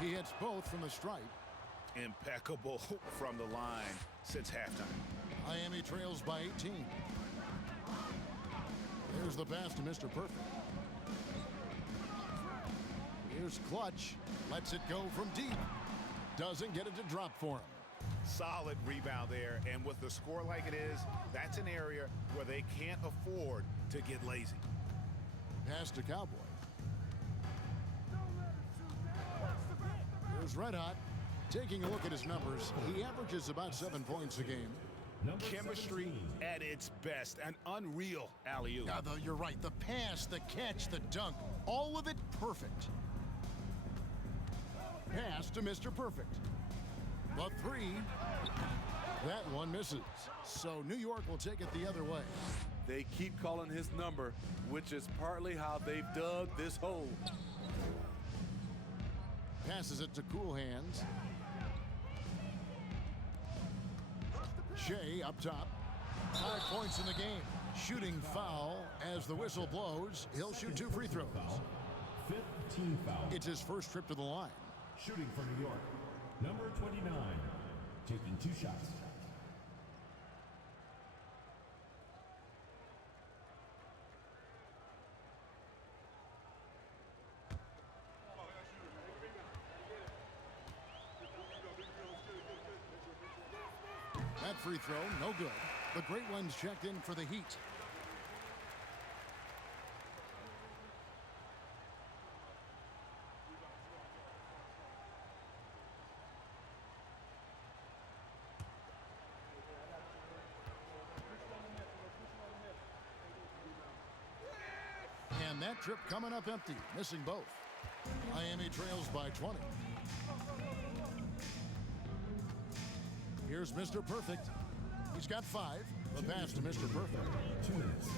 He hits both from the stripe. Impeccable from the line since halftime. Miami trails by 18. There's the pass to Mr. Perfect. Here's Clutch. Lets it go from deep. Doesn't get it to drop for him. Solid rebound there, and with the score like it is, that's an area where they can't afford to get lazy. Pass to Cowboy. Here's Red Hot. Taking a look at his numbers, he averages about 7 points a game. Chemistry at its best. An unreal alley-oop. Yeah, though, you're right. The pass, the catch, the dunk, all of it perfect. Pass to Mr. Perfect. The three. That one misses. So New York will take it the other way. They keep calling his number, which is partly how they've dug this hole. Passes it to Cool Hands. Shea up top. 5 points in the game. Shooting foul as the whistle blows. He'll shoot 2 free throws. Fifth team foul. It's his first trip to the line. Shooting for New York, number 29, taking 2 shots. That free throw, no good. The Great Ones checked in for the Heat. And that trip coming up empty, missing both. Miami trails by 20. Here's Mr. Perfect. He's got 5. The pass to Mr. Perfect. 2 minutes.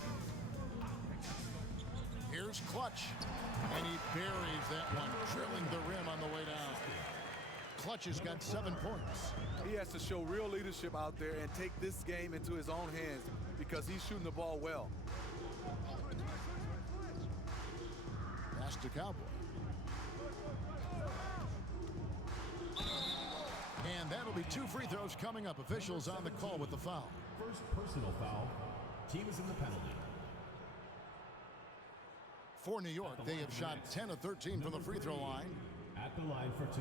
Here's Clutch. And he buries that one, drilling the rim on the way down. Clutch has got 7 points. He has to show real leadership out there and take this game into his own hands because he's shooting the ball well. Pass to Cowboy. And that'll be 2 free throws coming up. Officials on the call with the foul. First personal foul. Team is in the penalty. For New York, they have shot 10 of 13 from the free throw line. At the line for 2.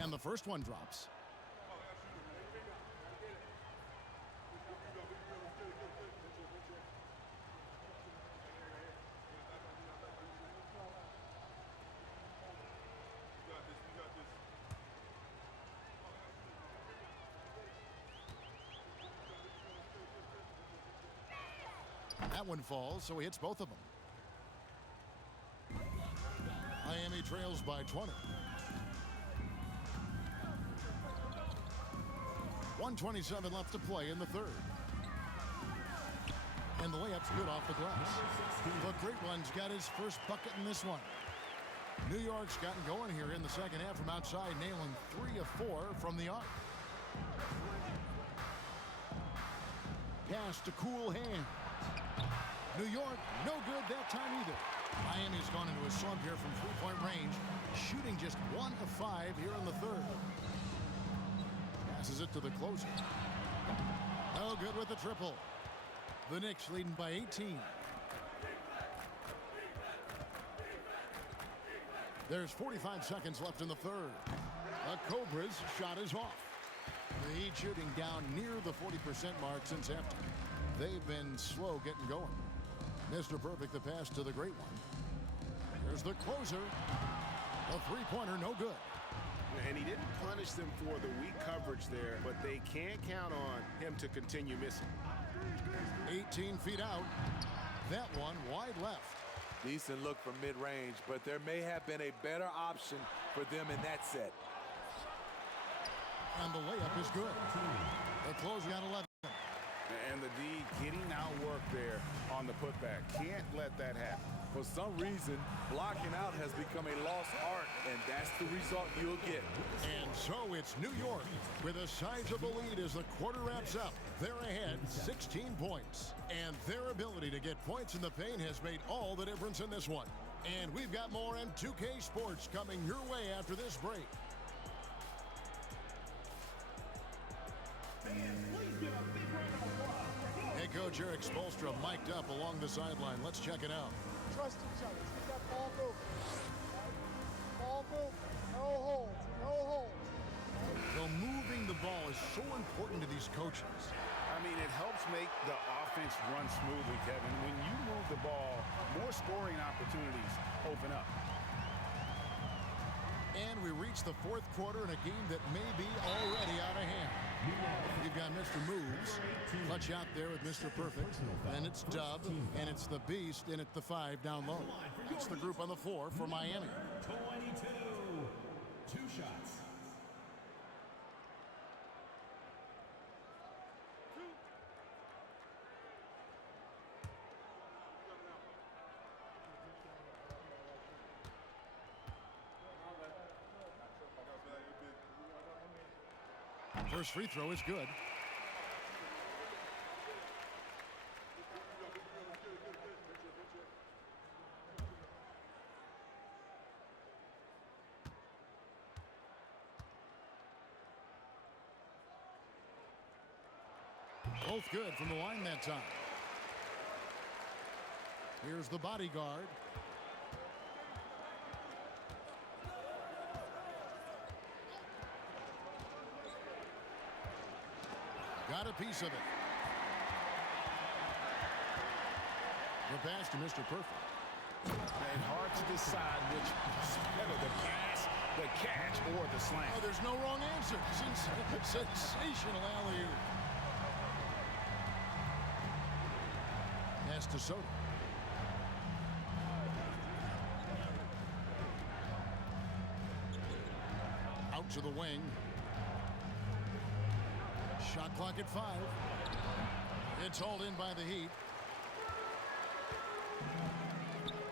And the first one drops. That one falls, so he hits both of them. Miami trails by 20. 1:27 left to play in the third. And the layup's good off the glass. The Great Ones got his first bucket in this one. New York's gotten going here in the second half from outside, nailing 3 of 4 from the arc. Pass to Cool Hands. New York, no good that time either. Miami's gone into a slump here from three-point range, shooting just 1 of 5 here in the third. Passes it to the closer. No good with the triple. The Knicks leading by 18. There's 45 seconds left in the third. The Cobras shot is off. The Heat shooting down near the 40% mark since after. They've been slow getting going. Mr. Perfect, the pass to the Great One. Here's the closer. A three-pointer, no good. And he didn't punish them for the weak coverage there, but they can't count on him to continue missing. 18 feet out. That one wide left. Decent look from mid-range, but there may have been a better option for them in that set. And the layup is good. The close got 11. And the D getting outworked there on the putback. Can't let that happen. For some reason, blocking out has become a lost art, and that's the result you'll get. And so it's New York with a sizable lead as the quarter wraps up. They're ahead 16 points. And their ability to get points in the paint has made all the difference in this one. And we've got more on 2K Sports coming your way after this break. Head coach Eric Spoelstra mic'd up along the sideline. Let's check it out. trust each other. Keep that ball moving. Ball moving. No holds. No holds. Well, moving the ball is so important to these coaches. I mean, it helps make the offense run smoothly, Kevin. When you move the ball, more scoring opportunities open up. And we reach the fourth quarter in a game that may be already out of hand. You've got Mr. Moves, clutch out there with Mr. Perfect, and it's Dub, and it's the Beast, and it's the 5 down low. That's the group on the floor for Miami. 22. 2 shots. First free throw is good. Both good from the line that time. Here's the bodyguard. Got a piece of it. The pass to Mr. Perfect. And hard to decide which is better, the pass, the catch, or the slam. Oh, there's no wrong answer. Sensational alley-oop. Pass to Soto. Out to the wing. Shot clock at 5. It's hauled in by the Heat.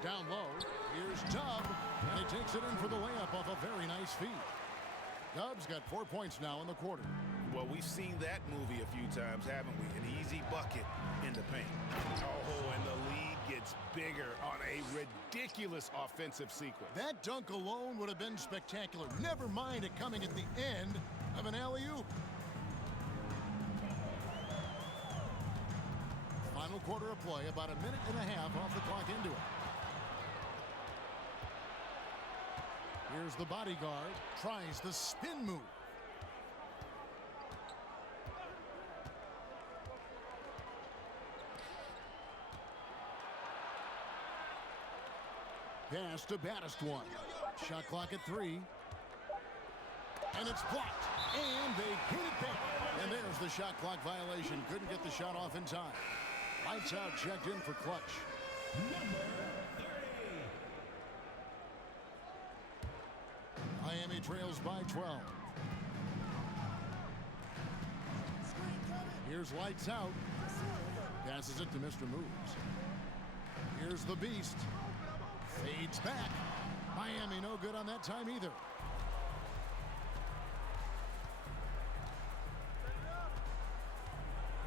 Down low. Here's Dub. And he takes it in for the layup off a very nice feed. Dub's got 4 points now in the quarter. Well, we've seen that movie a few times, haven't we? An easy bucket in the paint. Oh, and the lead gets bigger on a ridiculous offensive sequence. That dunk alone would have been spectacular. Never mind it coming at the end of an alley-oop. Final quarter of play, about a minute and a half off the clock into it. Here's the bodyguard, tries the spin move. Pass to Baddest one. Shot clock at 3. And it's blocked. And they get it back. And there's the shot clock violation. Couldn't get the shot off in time. Lights out, checked in for clutch. Number 30. Miami trails by 12. Here's lights out. Passes it to Mr. Moves. Here's the Beast. Fades back. Miami no good on that time either.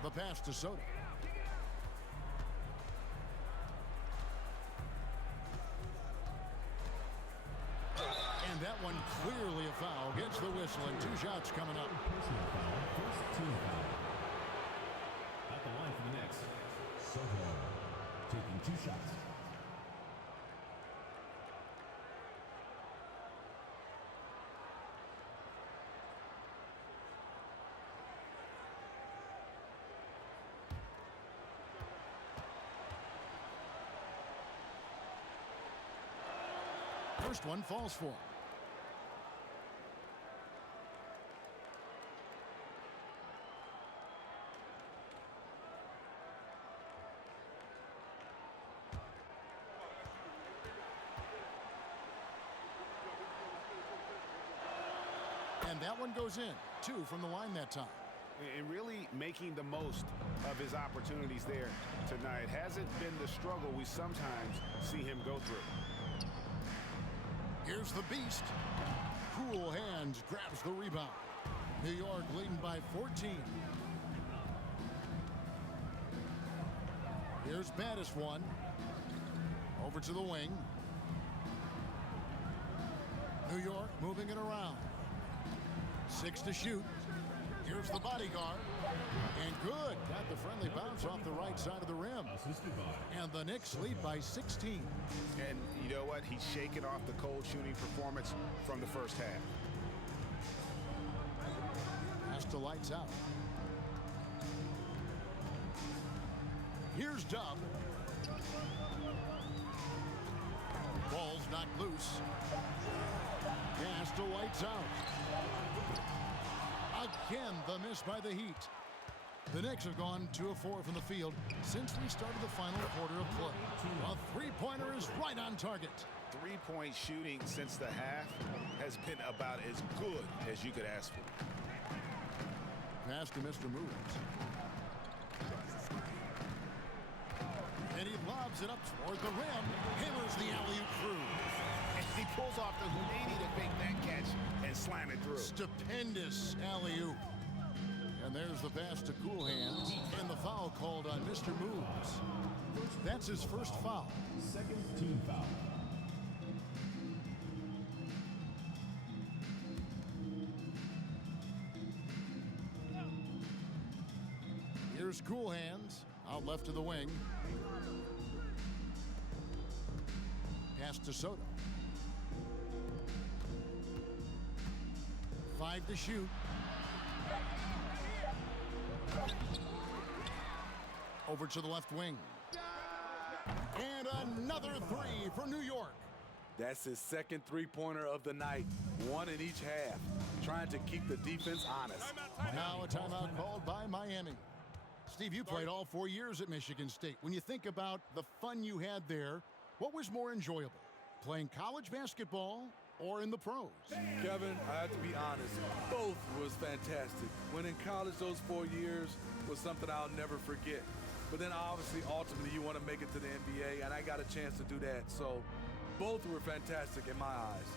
The pass to Soto. And that one clearly a foul. Gets the whistle and 2 shots coming up. Personal foul. First team foul. At the line for the Knicks. Soto taking 2 shots. First one falls for him. And that one goes in. 2 from the line that time. And really making the most of his opportunities there tonight. Hasn't been the struggle we sometimes see him go through. Here's the Beast. Cool hands, grabs the rebound. New York leading by 14. Here's Baddest one. Over to the wing. New York moving it around. 6 to shoot. Here's the bodyguard. And good. Got the friendly bounce off the right side of the rim. Assisted by And the Knicks lead by 16. And you know what? He's shaking off the cold shooting performance from the first half. Pass to lights out. Here's Dub. Ball's knocked loose. Pass to lights out. Again, the miss by the Heat. The Knicks have gone 2 of 4 from the field since we started the final quarter of play. A three-pointer is right on target. Three-point shooting since the half has been about as good as you could ask for. Pass to Mr. Moves. And he lobs it up toward the rim. Hammers the alley-oop through. And he pulls off the Houdini to fake that catch and slam it through. Stupendous alley-oop. And there's the pass to Cool Hands. And the foul called on Mr. Moves. That's his first foul. second team foul. Here's Cool Hands. Out left to the wing. Pass to Soto. 5 to shoot. Over to the left wing. And another three for New York. That's his second three-pointer of the night. One in each half. Trying to keep the defense honest. Now a timeout called by Miami. Steve, you played all 4 years at Michigan State. When you think about the fun you had there, what was more enjoyable? Playing college basketball or in the pros? Kevin, I have to be honest. Both was fantastic. When in college, those 4 years was something I'll never forget. But then obviously, ultimately, you want to make it to the NBA, and I got a chance to do that. So both were fantastic in my eyes.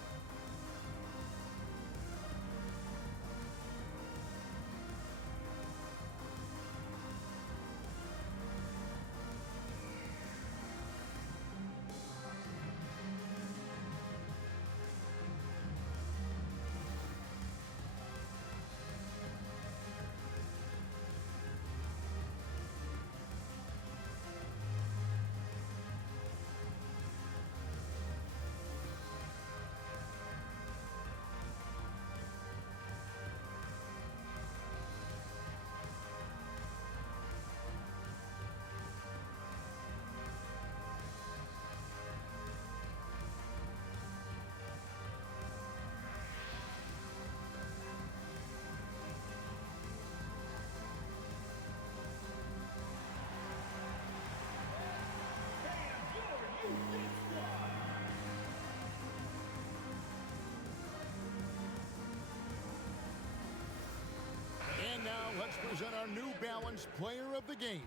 And now let's present our New Balance Player of the Game.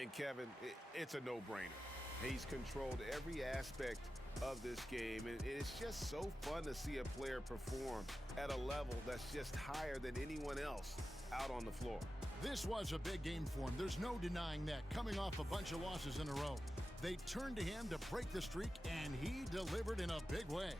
And Kevin, it's a no-brainer. He's controlled every aspect of this game, and it's just so fun to see a player perform at a level that's just higher than anyone else out on the floor. This was a big game for him. There's no denying that. Coming off a bunch of losses in a row, they turned to him to break the streak, and he delivered in a big way.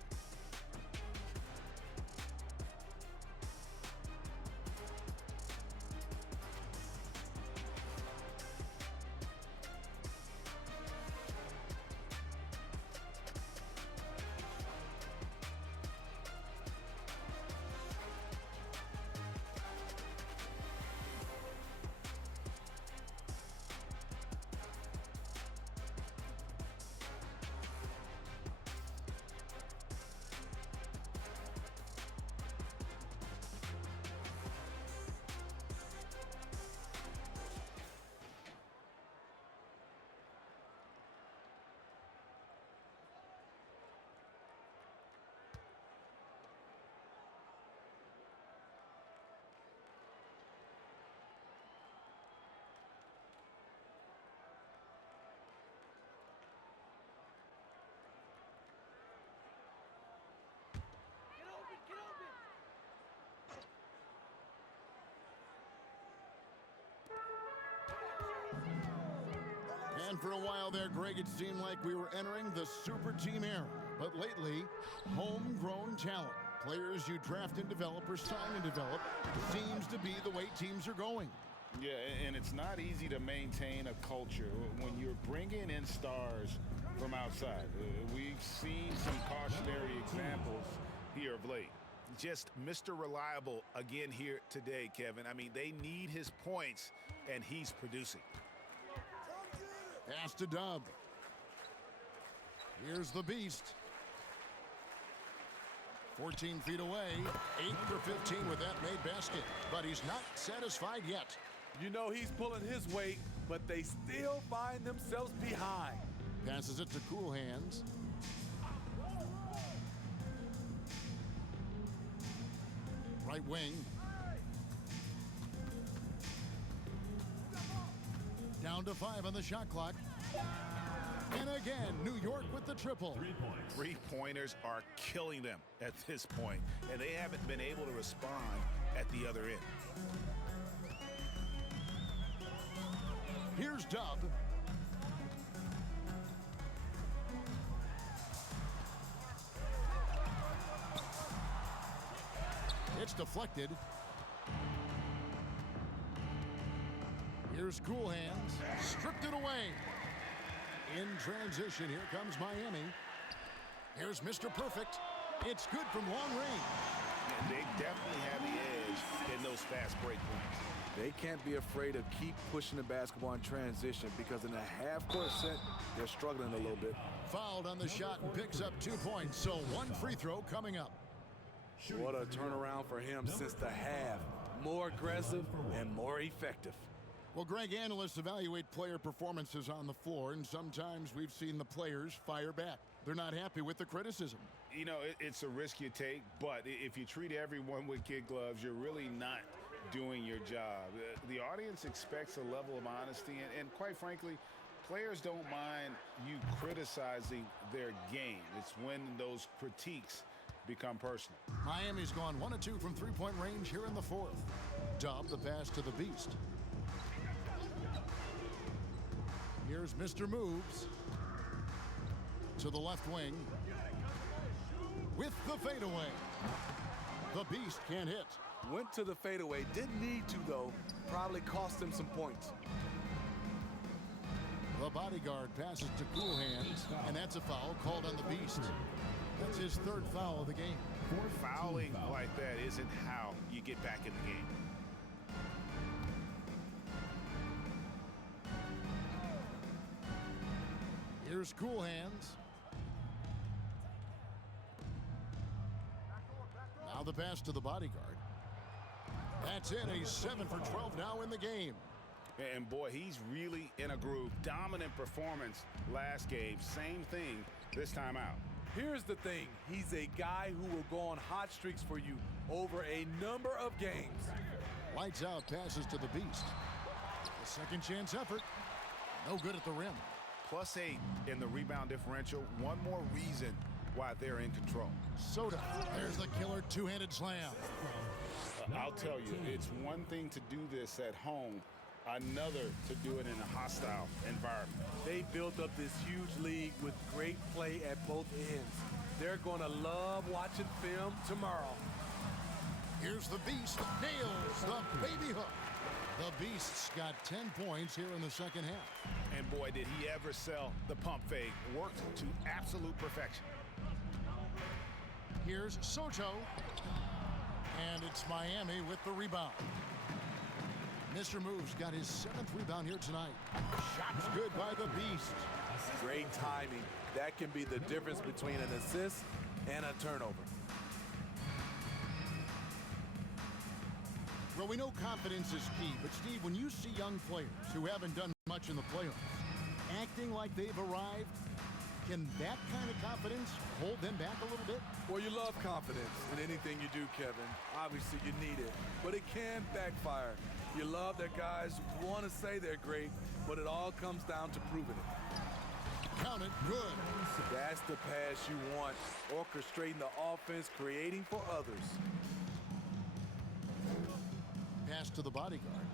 And for a while there, Greg, it seemed like we were entering the super team era. But lately, homegrown talent Players you draft and develop or sign and develop seems to be the way teams are going. Yeah, and it's not easy to maintain a culture when you're bringing in stars from outside. We've seen some cautionary examples here of late. Just Mr. Reliable again here today, Kevin. I mean, they need his points, and he's producing. Pass to Dub. Here's the Beast. 14 feet away, 8 for 15 with that made basket, but he's not satisfied yet. You know he's pulling his weight, but they still find themselves behind. Passes it to Cool Hands. Right wing. Down to 5 on the shot clock. And again, New York with the triple. 3 points. Three-pointers are killing them at this point, and they haven't been able to respond at the other end. Here's Dub. It's deflected. Here's Cool Hands. Stripped it away. In transition, here comes Miami. Here's Mr. Perfect. It's good from long range. And they definitely have the edge in those fast break points. They can't be afraid of keep pushing the basketball in transition because in a half-court set, they're struggling a little bit. Fouled on the shot and picks up 2 points, so 1 free throw coming up. What a turnaround for him since the half. More aggressive and more effective. Well, Greg, analysts evaluate player performances on the floor, and sometimes we've seen the players fire back. They're not happy with the criticism. You know, it's a risk you take, but if you treat everyone with kid gloves, you're really not doing your job. The audience expects a level of honesty, and quite frankly, players don't mind you criticizing their game. It's when those critiques become personal. Miami's gone 1 of 2 from three-point range here in the fourth. Dub the pass to the Beast. Here's Mr. Moves to the left wing with the fadeaway. The Beast can't hit. Went to the fadeaway, didn't need to though. Probably cost him some points. The bodyguard passes to Cool Hands, and that's a foul called on the Beast. That's his 3rd foul of the game. Fouling like that isn't how you get back in the game. Here's Cool Hands. Now the pass to the bodyguard. That's it, a 7 for 12 now in the game. And boy, he's really in a groove. Dominant performance last game. Same thing this time out. Here's the thing. He's a guy who will go on hot streaks for you over a number of games. Lights out, passes to the Beast. A second chance effort. No good at the rim. +8 in the rebound differential. One more reason why they're in control. Soda. There's the killer two-handed slam. I'll tell you, it's one thing to do this at home, another to do it in a hostile environment. They built up this huge league with great play at both ends. They're going to love watching film tomorrow. Here's the Beast. Nails the baby hook. The Beast's got 10 points here in the second half. And boy, did he ever sell the pump fake. Worked to absolute perfection. Here's Soto. And it's Miami with the rebound. Mr. Moves got his 7th rebound here tonight. Shots good by the Beast. Great timing. That can be the difference between an assist and a turnover. Well, we know confidence is key, but Steve, when you see young players who haven't done much in the playoffs acting like they've arrived, can that kind of confidence hold them back a little bit? Well, you love confidence in anything you do, Kevin. Obviously, you need it, but it can backfire. You love that guys want to say they're great, but it all comes down to proving it. Count it, good. That's the pass you want. Orchestrating the offense, creating for others. Pass to the bodyguard.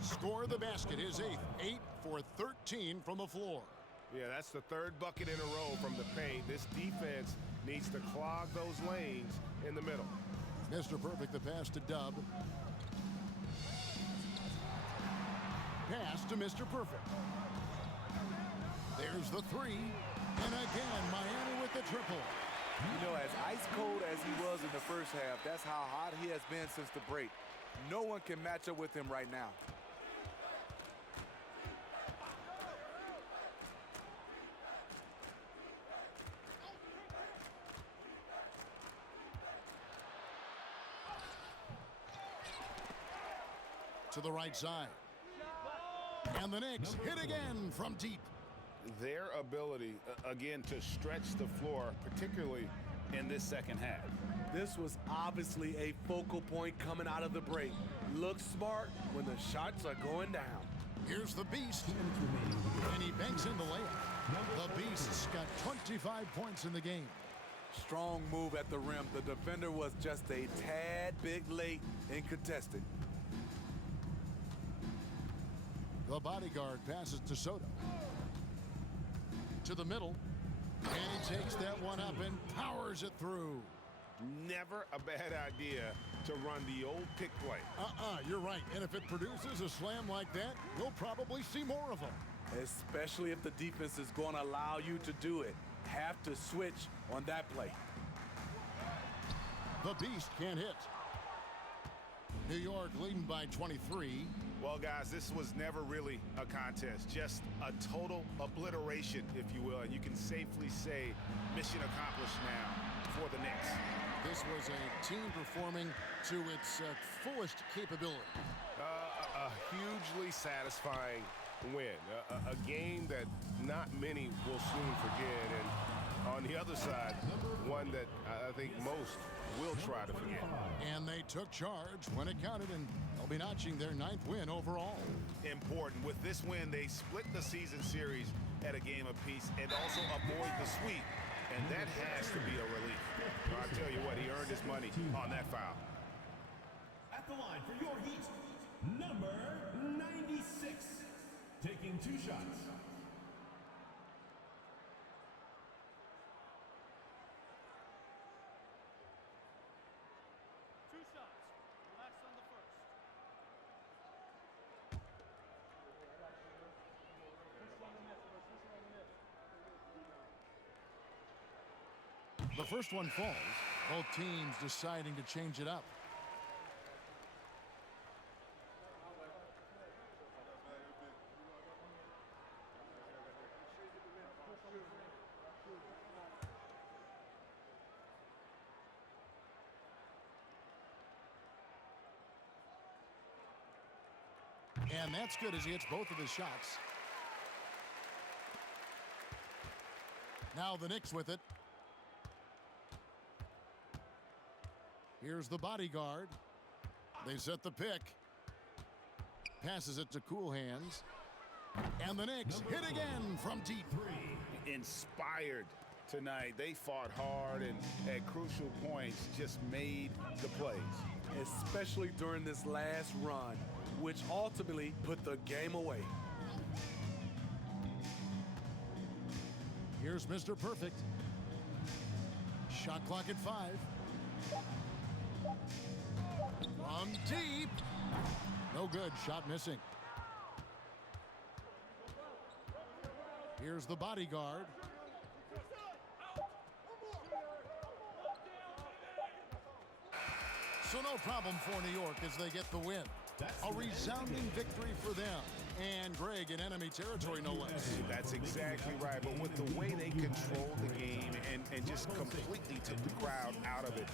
Score the basket, his 8th. 8 for 13 from the floor. Yeah, that's the third bucket in a row from the paint. This defense needs to clog those lanes in the middle. Mr. Perfect, the pass to Dub. Pass to Mr. Perfect. There's the three. And again, Miami with the triple. You know, as ice cold as he was in the first half, that's how hot he has been since the break. No one can match up with him right now. To the right side. And the Knicks hit again from deep. Their ability, again, to stretch the floor, particularly in this second half. This was obviously a focal point coming out of the break. Look smart when the shots are going down. Here's the Beast. And he banks in the layup. The Beast's got 25 points in the game. Strong move at the rim. The defender was just a tad bit late in contesting. The bodyguard passes to Soto. To the middle. And he takes that one up and powers it through. Never a bad idea to run the old pick play. You're right. And if it produces a slam like that, we'll probably see more of them. Especially if the defense is going to allow you to do it. Have to switch on that play. The Beast can't hit. New York leading by 23. Well, guys, this was never really a contest, just a total obliteration, if you will. And you can safely say mission accomplished now for the Knicks. This was a team performing to its fullest capability. A hugely satisfying win. A game that not many will soon forget. And on the other side, one that I think most will try to forget. And they took charge when it counted, and they'll be notching their 9th win overall. Important. With this win, they split the season series at a game apiece and also avoid the sweep. And that has to be a relief. Well, I tell you what, he earned his money on that foul. At the line for your Heat, number 96, taking 2 shots. The first one falls. Both teams deciding to change it up. And that's good as he hits both of his shots. Now the Knicks with it. Here's the bodyguard. They set the pick. Passes it to Cool Hands. And the Knicks hit again from deep. Inspired tonight. They fought hard and at crucial points just made the plays. Especially during this last run, which ultimately put the game away. Here's Mr. Perfect. Shot clock at 5. From deep. No good. Shot missing. Here's the bodyguard. So no problem for New York as they get the win. A resounding victory for them. And Greg in enemy territory, no less. That's exactly right. But with the way they controlled the game and just completely took the crowd out of it,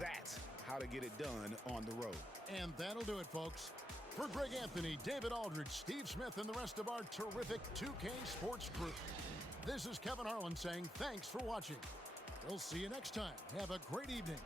that's how to get it done on the road. And that'll do it, folks. For Greg Anthony, David Aldridge, Steve Smith, and the rest of our terrific 2K Sports crew, this is Kevin Harlan saying thanks for watching. We'll see you next time. Have a great evening.